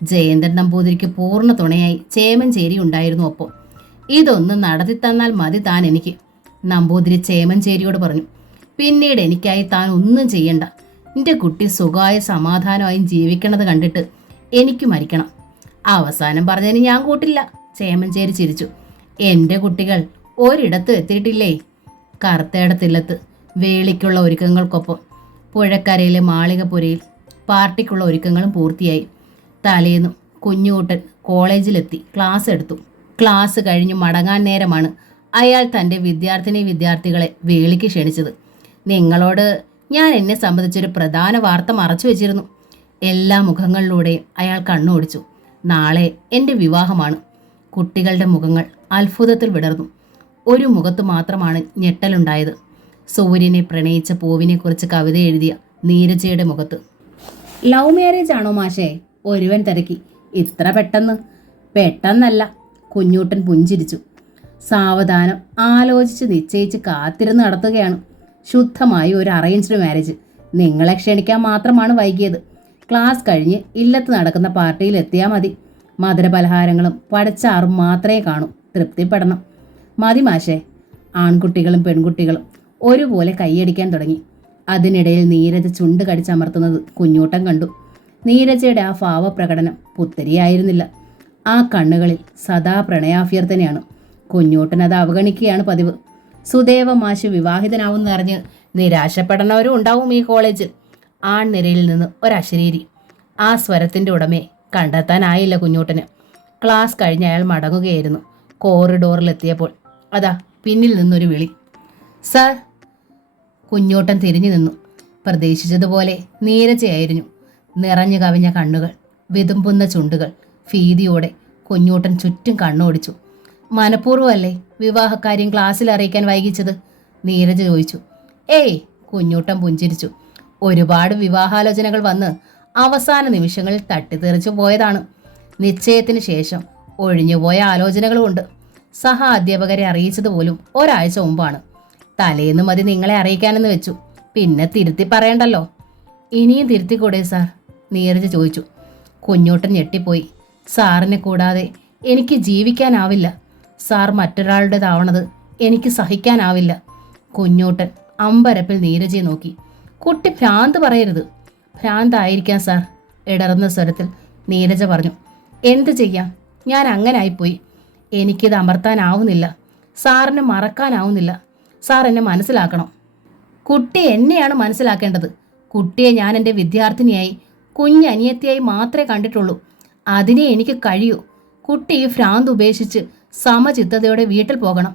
ജയേന്ദ്രൻ നമ്പൂതിരിക്ക് പൂർണ്ണ തുണയായി ചേമഞ്ചേരി ഉണ്ടായിരുന്നു. ഒപ്പം ഇതൊന്ന് നടത്തിത്തന്നാൽ മതി താൻ എനിക്ക്, നമ്പൂതിരി ചേമഞ്ചേരിയോട് പറഞ്ഞു. പിന്നീട് എനിക്കായി താൻ ഒന്നും ചെയ്യണ്ട. എൻ്റെ കുട്ടി സുഖമായ സമാധാനമായും ജീവിക്കണത് കണ്ടിട്ട് എനിക്ക് മരിക്കണം. അവസാനം പറഞ്ഞതിന് ഞാൻ കൂട്ടില്ല. ചേമഞ്ചേരി ചിരിച്ചു. എൻ്റെ കുട്ടികൾ ഒരിടത്തും എത്തിയിട്ടില്ലേ? കറുത്തേടത്തില്ലത്ത് വേളിക്കുള്ള ഒരുക്കങ്ങൾക്കൊപ്പം പുഴക്കരയിലെ മാളികപ്പുരയിൽ പാർട്ടിക്കുള്ള ഒരുക്കങ്ങളും പൂർത്തിയായി. തലേന്നും കുഞ്ഞുകൂട്ടൻ കോളേജിലെത്തി ക്ലാസ് എടുത്തു. ക്ലാസ് കഴിഞ്ഞ് മടങ്ങാൻ നേരമാണ് അയാൾ തൻ്റെ വിദ്യാർത്ഥികളെ വേളിക്ക് ക്ഷണിച്ചത്. നിങ്ങളോട് ഞാൻ എന്നെ സംബന്ധിച്ചൊരു പ്രധാന വാർത്ത മറച്ചു വെച്ചിരുന്നു. എല്ലാ മുഖങ്ങളിലൂടെയും അയാൾ കണ്ണോടിച്ചു. നാളെ എൻ്റെ വിവാഹമാണ്. കുട്ടികളുടെ മുഖങ്ങൾ അത്ഭുതത്തിൽ വിടർന്നു. ഒരു മുഖത്ത് മാത്രമാണ് ഞെട്ടലുണ്ടായത്. സൂര്യനെ പ്രണയിച്ച പൂവിനെക്കുറിച്ച് കവിത എഴുതിയ നീരജയുടെ മുഖത്ത്. ലവ് മാരേജ് ആണോ മാഷേ? ഒരുവൻ തിരക്കി. ഇത്ര പെട്ടെന്ന്? പെട്ടെന്നല്ല, കുഞ്ഞൂട്ടൻ പുഞ്ചിരിച്ചു. സാവധാനം ആലോചിച്ച് നിശ്ചയിച്ച് കാത്തിരുന്ന് നടത്തുകയാണ്. ശുദ്ധമായി ഒരു അറേഞ്ച്ഡ് മാരേജ്. നിങ്ങളെ ക്ഷണിക്കാൻ മാത്രമാണ് വൈകിയത്. ക്ലാസ് കഴിഞ്ഞ് ഇല്ലത്ത് നടക്കുന്ന പാർട്ടിയിൽ എത്തിയാൽ മതി. മധുരപലഹാരങ്ങളും പടച്ചാറും മാത്രമേ കാണൂ. തൃപ്തിപ്പെടണം. മതി മാഷേ. ആൺകുട്ടികളും പെൺകുട്ടികളും ഒരുപോലെ കൈയടിക്കാൻ തുടങ്ങി. അതിനിടയിൽ നീരജ ചുണ്ട് കടിച്ചമർത്തുന്നത് കുഞ്ഞൂട്ടൻ കണ്ടു. നീരജയുടെ ആ ഭാവപ്രകടനം പുത്തരിയായിരുന്നില്ല. ആ കണ്ണുകളിൽ സദാ പ്രണയാഭ്യർത്ഥനയാണ്. കുഞ്ഞൂട്ടൻ അത് അവഗണിക്കുകയാണ് പതിവ്. സുദേവ മാഷ് വിവാഹിതനാവുന്നറിഞ്ഞ് നിരാശപ്പെടണവരും ഉണ്ടാവും ഈ കോളേജിൽ. ആൺനിരയിൽ നിന്ന് ഒരശരീരി. ആ സ്വരത്തിൻ്റെ ഉടമയെ കണ്ടെത്താനായില്ല കുഞ്ഞൂട്ടന്. ക്ലാസ് കഴിഞ്ഞ് അയാൾ മടങ്ങുകയായിരുന്നു. കോറിഡോറിലെത്തിയപ്പോൾ അതാ പിന്നിൽ നിന്നൊരു വിളി. സർ. കുഞ്ഞൂട്ടൻ തിരിഞ്ഞു നിന്നു. പ്രതീക്ഷിച്ചതുപോലെ നീരജയായിരുന്നു. നിറഞ്ഞു കവിഞ്ഞ കണ്ണുകൾ, വിതുമ്പുന്ന ചുണ്ടുകൾ. ഭീതിയോടെ കുഞ്ഞൂട്ടൻ ചുറ്റും കണ്ണോടിച്ചു. മനഃപൂർവ്വമല്ലേ വിവാഹക്കാര്യം ക്ലാസ്സിൽ അറിയിക്കാൻ വൈകിച്ചത്? നീരജ ചോദിച്ചു. ഏയ്, കുഞ്ഞൂട്ടൻ പുഞ്ചിരിച്ചു. ഒരുപാട് വിവാഹാലോചനകൾ വന്ന് അവസാന നിമിഷങ്ങളിൽ തട്ടിത്തെറിച്ചു പോയതാണ്. നിശ്ചയത്തിന് ശേഷം ഒഴിഞ്ഞുപോയ ആലോചനകളുമുണ്ട്. സഹ അധ്യാപകരെ അറിയിച്ചതുപോലും ഒരാഴ്ച മുമ്പാണ്. തലേന്ന് മതി നിങ്ങളെ അറിയിക്കാനെന്ന് വെച്ചു. പിന്നെ തിരുത്തി പറയണ്ടല്ലോ. ഇനിയും തിരുത്തിക്കൂടെ സാർ? നീരജ് ചോദിച്ചു. കുഞ്ഞൂട്ടൻ ഞെട്ടിപ്പോയി. സാറിനെ കൂടാതെ എനിക്ക് ജീവിക്കാനാവില്ല. സാർ മറ്റൊരാളുടേതാവണത് എനിക്ക് സഹിക്കാനാവില്ല. കുഞ്ഞൂട്ടൻ അമ്പരപ്പിൽ നീരജയെ നോക്കി. കുട്ടി ഭ്രാന്ത് പറയരുത്. ഭ്രാന്തായിരിക്കാം സാർ, ഇടറുന്ന സ്വരത്തിൽ നീരജ പറഞ്ഞു. എന്ത് ചെയ്യാം, ഞാൻ അങ്ങനെ ആയിപ്പോയി. എനിക്കിത് അമർത്താനാവുന്നില്ല. സാറിനെ മറക്കാനാവുന്നില്ല. സാർ എന്നെ മനസ്സിലാക്കണം. കുട്ടി എന്നെയാണ് മനസ്സിലാക്കേണ്ടത്. കുട്ടിയെ ഞാൻ എൻ്റെ വിദ്യാർത്ഥിനിയായി, കുഞ്ഞനിയത്തിയായി മാത്രമേ കണ്ടിട്ടുള്ളൂ. അതിനെ എനിക്ക് കഴിയൂ. കുട്ടി ഈ ഭ്രാന്ത് ഉപേക്ഷിച്ച് സമചിത്തതയോടെ വീട്ടിൽ പോകണം.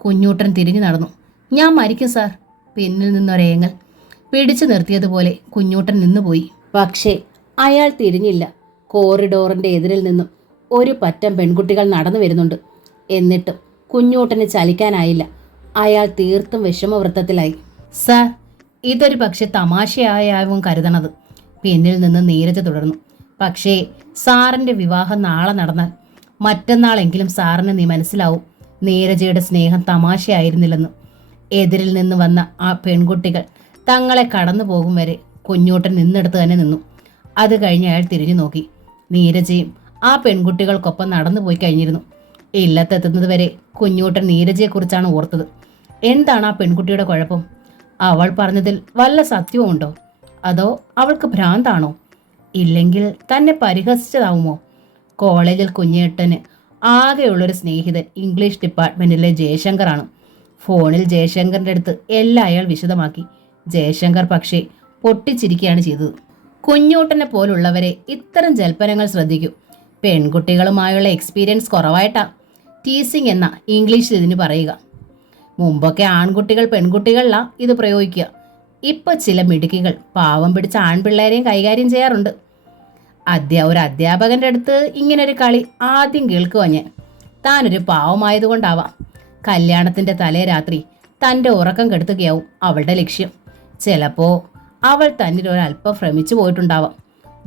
കുഞ്ഞൂട്ടൻ തിരിഞ്ഞു നടന്നു. ഞാൻ മരിക്കും സാർ. പിന്നിൽ നിന്നൊരേങ്ങൽ. പിടിച്ചു നിർത്തിയതുപോലെ കുഞ്ഞൂട്ടൻ നിന്നുപോയി. പക്ഷേ അയാൾ തിരിഞ്ഞില്ല. കോറിഡോറിൻ്റെ എതിരിൽ നിന്നും ഒരു പറ്റം പെൺകുട്ടികൾ നടന്നു വരുന്നുണ്ട്. എന്നിട്ടും കുഞ്ഞൂട്ടന് ചലിക്കാനായില്ല. അയാൾ തീർത്തും വിഷമവൃത്തത്തിലായി. സാർ, ഇതൊരു പക്ഷെ തമാശയായാവും കരുതണത്. പിന്നിൽ നിന്ന് നീരജ തുടർന്നു. പക്ഷേ സാറിൻ്റെ വിവാഹം നാളെ നടന്നാൽ മറ്റന്നാളെങ്കിലും സാറിന് നീ മനസ്സിലാവും നീരജയുടെ സ്നേഹം തമാശയായിരുന്നില്ലെന്ന്. എതിരിൽ നിന്ന് വന്ന ആ പെൺകുട്ടികൾ തങ്ങളെ കടന്നു പോകും വരെ കുഞ്ഞൂട്ടൻ നിന്നെടുത്ത് തന്നെ നിന്നു. അത് കഴിഞ്ഞ് അയാൾ തിരിഞ്ഞു നോക്കി. നീരജയും ആ പെൺകുട്ടികൾക്കൊപ്പം നടന്നു പോയി കഴിഞ്ഞിരുന്നു. ഇല്ലത്തെത്തുന്നത് വരെ കുഞ്ഞൂട്ടൻ നീരജയെക്കുറിച്ചാണ് ഓർത്തത്. എന്താണ് ആ പെൺകുട്ടിയുടെ കുഴപ്പം? അവൾ പറഞ്ഞതിൽ വല്ല സത്യവുമുണ്ടോ? അതോ അവൾക്ക് ഭ്രാന്താണോ? ഇല്ലെങ്കിൽ തന്നെ പരിഹസിച്ചതാവുമോ? കോളേജിൽ കുഞ്ഞേട്ടന് ആകെയുള്ളൊരു സ്നേഹിതൻ ഇംഗ്ലീഷ് ഡിപ്പാർട്ട്മെന്റിലെ ജയശങ്കറാണ്. ഫോണിൽ ജയശങ്കറിന്റെ അടുത്ത് എല്ലാം അയാൾ വിശദമാക്കി. ജയശങ്കർ പക്ഷേ പൊട്ടിച്ചിരിക്കുകയാണ് ചെയ്തത്. കുഞ്ഞൂട്ടനെ പോലുള്ളവരെ ഇത്തരം ജൽപ്പനങ്ങൾ ശ്രദ്ധിക്കും. പെൺകുട്ടികളുമായുള്ള എക്സ്പീരിയൻസ് കുറവായിട്ടാ ടീസിങ് എന്ന ഇംഗ്ലീഷിൽ ഇതിന് പറയുക. മുമ്പൊക്കെ ആൺകുട്ടികൾ പെൺകുട്ടികളിലാ ഇത് പ്രയോഗിക്കുക. ഇപ്പൊ ചില മിടുക്കികൾ പാവം പിടിച്ച ആൺപിള്ളേരെയും കൈകാര്യം ചെയ്യാറുണ്ട്. ഒരു അധ്യാപകന്റെ അടുത്ത് ഇങ്ങനൊരു കളി ആദ്യം കേൾക്കുക ഞാൻ. താനൊരു പാവമായതുകൊണ്ടാവാം കല്യാണത്തിന്റെ തലേ രാത്രി തൻ്റെ ഉറക്കം കെടുത്തുകയാവും അവളുടെ ലക്ഷ്യം. ചിലപ്പോ അവൾ തന്നിൽ ഒരല്പം ഭ്രമിച്ചു പോയിട്ടുണ്ടാവാം.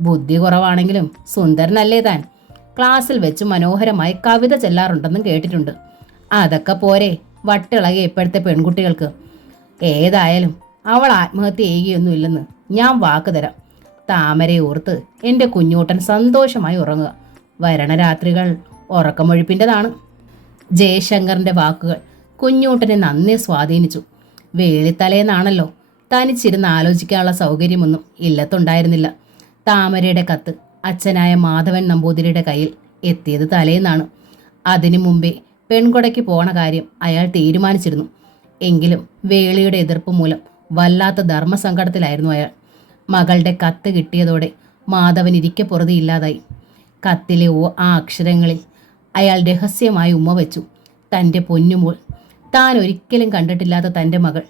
ബുദ്ധി കുറവാണെങ്കിലും സുന്ദരനല്ലേ താൻ. ക്ലാസ്സിൽ വെച്ച് മനോഹരമായി കവിത ചെല്ലാറുണ്ടെന്നും കേട്ടിട്ടുണ്ട്. അതൊക്കെ പോരെ വട്ടിളകിയ ഇപ്പോഴത്തെ പെൺകുട്ടികൾക്ക്. ഏതായാലും അവൾ ആത്മഹത്യ ചെയ്യുകയൊന്നുമില്ലെന്ന് ഞാൻ വാക്ക് തരാം. താമരയെ ഓർത്ത് എൻ്റെ കുഞ്ഞൂട്ടൻ സന്തോഷമായി ഉറങ്ങുക. വരണ രാത്രികൾ ഉറക്കമൊഴിപ്പിൻ്റെതാണ്. ജയശങ്കറിൻ്റെ വാക്കുകൾ കുഞ്ഞൂട്ടനെ നന്നേ സ്വാധീനിച്ചു. വേളിത്തലേന്നാണല്ലോ. തനിച്ചിരുന്ന് ആലോചിക്കാനുള്ള സൗകര്യമൊന്നും ഇല്ലത്തുണ്ടായിരുന്നില്ല. താമരയുടെ കത്ത് അച്ഛനായ മാധവൻ നമ്പൂതിരിയുടെ കയ്യിൽ എത്തിയത് തലേന്നാണ്. അതിനു മുമ്പേ പെൺകൊടയ്ക്ക് പോണ കാര്യം അയാൾ തീരുമാനിച്ചിരുന്നു. എങ്കിലും വേളിയുടെ എതിർപ്പ് മൂലം വല്ലാത്ത ധർമ്മസങ്കടത്തിലായിരുന്നു അയാൾ. മകളുടെ കത്ത് കിട്ടിയതോടെ മാധവൻ ഇരിക്കെ പൊറുതിയില്ലാതായി. കത്തിലെ ആ അക്ഷരങ്ങളിൽ അയാൾ രഹസ്യമായി ഉമ്മ വെച്ചു. തൻ്റെ പൊന്നുമോൾ, താൻ ഒരിക്കലും കണ്ടിട്ടില്ലാത്ത തൻ്റെ മകൾ,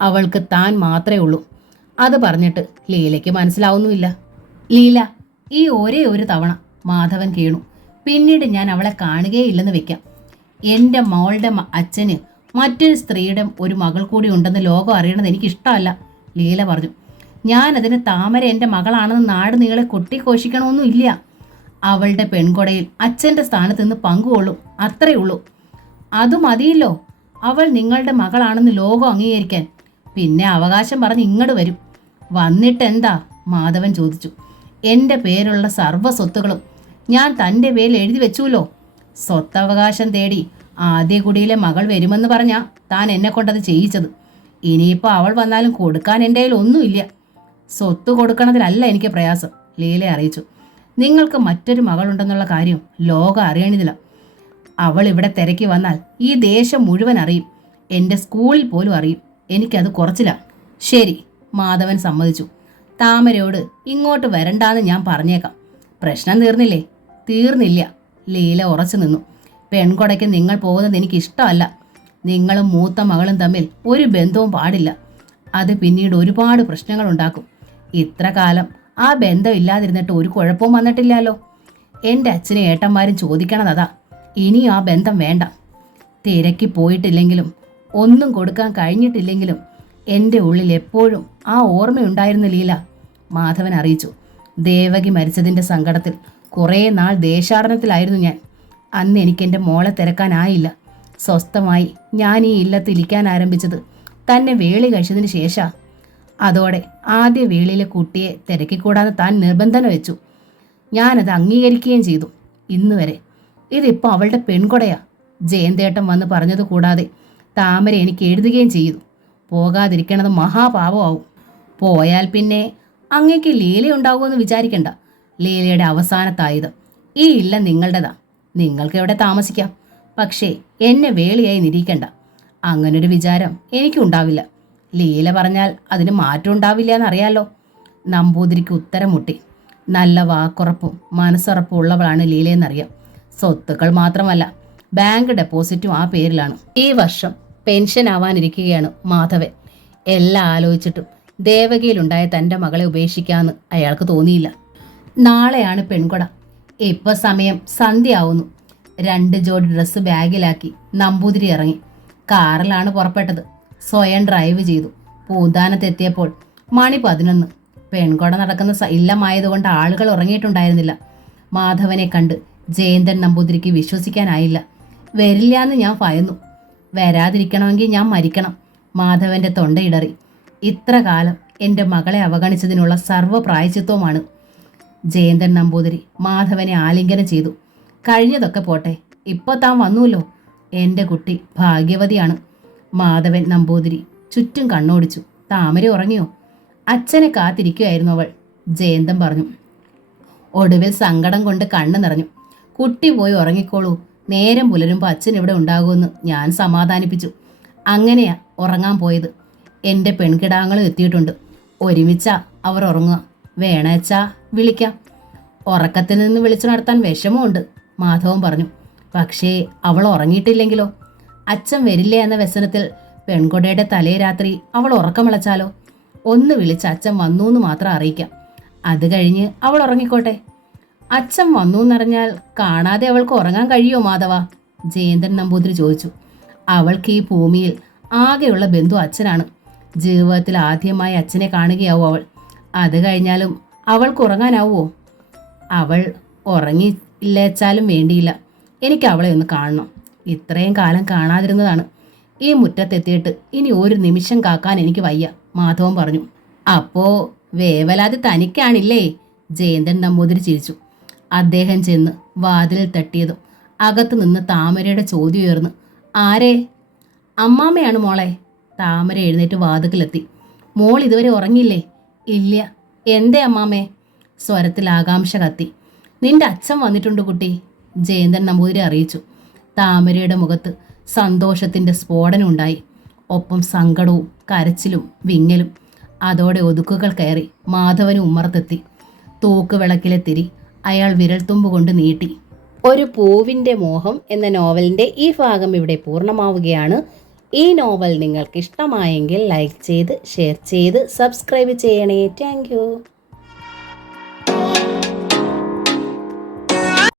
അവൾക്ക് താൻ മാത്രമേ ഉള്ളൂ. അത് പറഞ്ഞിട്ട് ലീലയ്ക്ക് മനസ്സിലാവുന്നുമില്ല. ലീല, ഈ ഒരേ ഒരു തവണ മാധവൻ കേണു. പിന്നീട് ഞാൻ അവളെ കാണുകയില്ലെന്ന് വെക്കാം. എൻ്റെ മോളുടെ അച്ഛന് മറ്റൊരു സ്ത്രീയുടെ ഒരു മകൾ കൂടി ഉണ്ടെന്ന് ലോകം അറിയണത് എനിക്കിഷ്ടമല്ല, ലീല പറഞ്ഞു. ഞാനതിന് താമര എൻ്റെ മകളാണെന്ന് നാട് നീളെ കൊട്ടിഘോഷിക്കണമെന്നും ഇല്ല. അവളുടെ പെൺകൊടയിൽ അച്ഛൻ്റെ സ്ഥാനത്ത് നിന്ന് പങ്കുകൊള്ളും, അത്രയേ ഉള്ളൂ. അത് മതിയല്ലോ അവൾ നിങ്ങളുടെ മകളാണെന്ന് ലോകം അംഗീകരിക്കാൻ. പിന്നെ അവകാശം പറഞ്ഞ് ഇങ്ങോട്ട് വരും. വന്നിട്ടെന്താ? മാധവൻ ചോദിച്ചു. എൻ്റെ പേരുള്ള സർവ്വ സ്വത്തുകളും ഞാൻ തൻ്റെ പേരിൽ എഴുതി വെച്ചുല്ലോ. സ്വത്തവകാശം തേടി ആദ്യ കുടിയിലെ മകൾ വരുമെന്ന് പറഞ്ഞാ താൻ എന്നെ കൊണ്ടത് ചെയ്യിച്ചത്. ഇനിയിപ്പോൾ അവൾ വന്നാലും കൊടുക്കാൻ എൻ്റെ കയ്യിൽ ഒന്നുമില്ല. സ്വത്ത് കൊടുക്കണതിലല്ല എനിക്ക് പ്രയാസം, ലീല അറിയിച്ചു. നിങ്ങൾക്ക് മറ്റൊരു മകളുണ്ടെന്നുള്ള കാര്യം ലോകം അറിയണില്ല. അവൾ ഇവിടെ തിരക്കി വന്നാൽ ഈ ദേശം മുഴുവൻ അറിയും. എൻ്റെ സ്കൂളിൽ പോലും അറിയും. എനിക്കത് കുറച്ചില്ല. ശരി, മാധവൻ സമ്മതിച്ചു. താമരയോട് ഇങ്ങോട്ട് വരണ്ടാന്ന് ഞാൻ പറഞ്ഞേക്കാം. പ്രശ്നം തീർന്നില്ലേ? തീർന്നില്ല, ലീല ഉറച്ചു നിന്നു. പെൺകൊടയ്ക്ക് നിങ്ങൾ പോകുന്നത് എനിക്കിഷ്ടമല്ല. നിങ്ങളും മൂത്ത മകളും തമ്മിൽ ഒരു ബന്ധവും പാടില്ല. അത് പിന്നീട് ഒരുപാട് പ്രശ്നങ്ങൾ ഉണ്ടാക്കും. ഇത്ര കാലം ആ ബന്ധം ഇല്ലാതിരുന്നിട്ട് ഒരു കുഴപ്പവും വന്നിട്ടില്ലല്ലോ. എൻ്റെ അച്ഛനും ഏട്ടന്മാരും ചോദിക്കണതാ. ഇനിയും ആ ബന്ധം വേണ്ട. തിരക്കി പോയിട്ടില്ലെങ്കിലും ഒന്നും കൊടുക്കാൻ കഴിഞ്ഞിട്ടില്ലെങ്കിലും എൻ്റെ ഉള്ളിൽ എപ്പോഴും ആ ഓർമ്മയുണ്ടായിരുന്നു ലീല, മാധവൻ അറിയിച്ചു. ദേവകി മരിച്ചതിൻ്റെ സങ്കടത്തിൽ കുറേ നാൾ ദേശാടനത്തിലായിരുന്നു ഞാൻ. അന്ന് എനിക്കെൻ്റെ മോളെ തിരക്കാനായില്ല. സ്വസ്ഥമായി ഞാൻ ഈ ഇല്ലത്തിരിക്കാൻ ആരംഭിച്ചത് തന്നെ വേളി കഴിച്ചതിന് ശേഷം. അതോടെ ആദ്യ വേളിയിലെ കുട്ടിയെ തിരക്കിക്കൂടാതെ താൻ നിർബന്ധന വെച്ചു. ഞാനത് അംഗീകരിക്കുകയും ചെയ്തു. ഇന്ന് വരെ ഇതിപ്പോൾ അവളുടെ പെൺകൊടയാ. ജയന്തേട്ടൻ വന്ന് പറഞ്ഞത് കൂടാതെ താമര എനിക്ക് എഴുതുകയും ചെയ്തു. പോകാതിരിക്കണത് മഹാപാപമാവും. പോയാൽ പിന്നെ അങ്ങേക്ക് ലീല ഉണ്ടാകുമെന്ന് വിചാരിക്കണ്ട. ലീലയുടെ അവസാനത്തായുധം ഈ ഇല്ല നിങ്ങളുടേതാ. നിങ്ങൾക്ക് എവിടെ താമസിക്കാം. പക്ഷേ എന്നെ വേളിയായി നിരീക്കണ്ട. അങ്ങനൊരു വിചാരം എനിക്കുണ്ടാവില്ല. ലീല പറഞ്ഞാൽ അതിന് മാറ്റം ഉണ്ടാവില്ല എന്നറിയാലോ. നമ്പൂതിരിക്ക് ഉത്തരം മുട്ടി. നല്ല വാക്കുറപ്പും മനസ്സുറപ്പും ഉള്ളവളാണ് ലീലയെന്നറിയാം. സ്വത്തുക്കൾ മാത്രമല്ല, ബാങ്ക് ഡെപ്പോസിറ്റും ആ പേരിലാണ്. ഈ വർഷം പെൻഷൻ ആവാനിരിക്കുകയാണ് മാധവൻ. എല്ലാം ആലോചിച്ചിട്ടും ദേവകിയിലുണ്ടായ തൻ്റെ മകളെ ഉപേക്ഷിക്കാമെന്ന് അയാൾക്ക് തോന്നിയില്ല. നാളെയാണ് പെൺകൊട. ഇപ്പം സമയം സന്ധ്യയാവുന്നു. 2 ജോഡി ഡ്രസ്സ് ബാഗിലാക്കി നമ്പൂതിരി ഇറങ്ങി. കാറിലാണ് പുറപ്പെട്ടത്. സ്വയം ഡ്രൈവ് ചെയ്തു. പൂന്താനത്തെത്തിയപ്പോൾ മണി 11. പെൺകൊട നടക്കുന്ന ഇല്ലമായതുകൊണ്ട് ആളുകൾ ഉറങ്ങിയിട്ടുണ്ടായിരുന്നില്ല. മാധവനെ കണ്ട് ജയന്തൻ നമ്പൂതിരിക്ക് വിശ്വസിക്കാനായില്ല. വരില്ല എന്ന് ഞാൻ ഭയന്നു. വരാതിരിക്കണമെങ്കിൽ ഞാൻ മരിക്കണം. മാധവന്റെ തൊണ്ടയിടറി. ഇത്ര കാലം എൻ്റെ മകളെ അവഗണിച്ചതിനുള്ള സർവ്വ പ്രായച്ചിത്വമാണ്. ജയന്തൻ നമ്പൂതിരി മാധവനെ ആലിംഗനം ചെയ്തു. കഴിഞ്ഞതൊക്കെ പോട്ടെ, ഇപ്പോൾ താൻ വന്നുല്ലോ. എൻ്റെ കുട്ടി ഭാഗ്യവതിയാണ്. മാധവൻ നമ്പൂതിരി ചുറ്റും കണ്ണോടിച്ചു. താമര ഉറങ്ങിയോ? അച്ഛനെ കാത്തിരിക്കുകയായിരുന്നു അവൾ. ജയന്തൻ പറഞ്ഞു. ഒടുവിൽ സങ്കടം കൊണ്ട് കണ്ണു നിറഞ്ഞു. കുട്ടി പോയി ഉറങ്ങിക്കോളൂ, നേരം പുലരുമ്പോൾ അച്ഛൻ ഇവിടെ ഉണ്ടാകുമെന്ന് ഞാൻ സമാധാനിപ്പിച്ചു. അങ്ങനെയാ ഉറങ്ങാൻ പോയത്. എൻ്റെ പെൺകിടാങ്ങളും എത്തിയിട്ടുണ്ട്. ഒരുമിച്ചാ അവർ ഉറങ്ങുക. വേണേച്ചാ വിളിക്കാം. ഉറക്കത്തിൽ നിന്ന് വിളിച്ചു നടത്താൻ വിഷമമുണ്ട്, മാധവൻ പറഞ്ഞു. പക്ഷേ അവൾ ഉറങ്ങിയിട്ടില്ലെങ്കിലോ? അച്ഛൻ വരില്ല എന്ന വ്യസനത്തിൽ പെൺകൊടയുടെ തലേ രാത്രി അവൾ ഉറക്കമിളച്ചാലോ? ഒന്ന് വിളിച്ച് അച്ഛൻ വന്നു എന്ന് മാത്രം അറിയിക്കാം. അത് കഴിഞ്ഞ് അവൾ ഉറങ്ങിക്കോട്ടെ. അച്ഛൻ വന്നു എന്നറിഞ്ഞാൽ കാണാതെ അവൾക്ക് ഉറങ്ങാൻ കഴിയുമോ മാധവ? ജയന്തൻ നമ്പൂതിരി ചോദിച്ചു. അവൾക്ക് ഈ ഭൂമിയിൽ ആകെയുള്ള ബന്ധു അച്ഛനാണ്. ജീവിതത്തിൽ ആദ്യമായി അച്ഛനെ കാണുകയാവും അവൾ. അത് കഴിഞ്ഞാലും അവൾക്ക് ഉറങ്ങാനാവുമോ? അവൾ ഉറങ്ങിയില്ലേച്ചാലും വേണ്ടിയില്ല, എനിക്ക് അവളെ ഒന്ന് കാണണം. ഇത്രയും കാലം കാണാതിരുന്നതാണ്. ഈ മുറ്റത്തെത്തിയിട്ട് ഇനി ഒരു നിമിഷം കാക്കാൻ എനിക്ക് വയ്യ, മാധവൻ പറഞ്ഞു. അപ്പോ വേവലാതി തനിക്കാണില്ലേ? ജയന്തൻ നമ്പൂതിരി ചിരിച്ചു. അദ്ദേഹം ചെന്ന് വാതിലിൽ തട്ടിയതും അകത്തു നിന്ന് താമരയുടെ ചോദ്യം ഉയർന്നു. ആരേ? അമ്മാമ്മയാണ് മോളെ. താമര എഴുന്നേറ്റ് വാതിക്കലെത്തി. മോൾ ഇതുവരെ ഉറങ്ങിയില്ലേ? ഇല്ല. എന്തേ അമ്മാമ്മേ? സ്വരത്തിൽ ആകാംക്ഷ കത്തി. നിന്റെ അച്ഛൻ വന്നിട്ടുണ്ട് കുട്ടി, ജയന്തൻ നമ്പൂതിരി അറിയിച്ചു. താമരയുടെ മുഖത്ത് സന്തോഷത്തിൻ്റെ സ്ഫോടനം ഉണ്ടായി. ഒപ്പം സങ്കടവും കരച്ചിലും വിങ്ങലും. അതോടെ ഒതുക്കുകൾ കയറി മാധവന് ഉമ്മറത്തെത്തി. തൂക്കുവിളക്കിലെ തിരി അയാൾ വിരൽത്തുമ്പ് കൊണ്ട് നീട്ടി. ഒരു പൂവിൻ്റെ മോഹം എന്ന നോവലിൻ്റെ ഈ ഭാഗം ഇവിടെ പൂർണ്ണമാവുകയാണ്. ഈ നോവൽ നിങ്ങൾക്ക് ഇഷ്ടമായെങ്കിൽ ലൈക്ക് ചെയ്ത് ഷെയർ ചെയ്ത് സബ്സ്ക്രൈബ് ചെയ്യണേ. താങ്ക്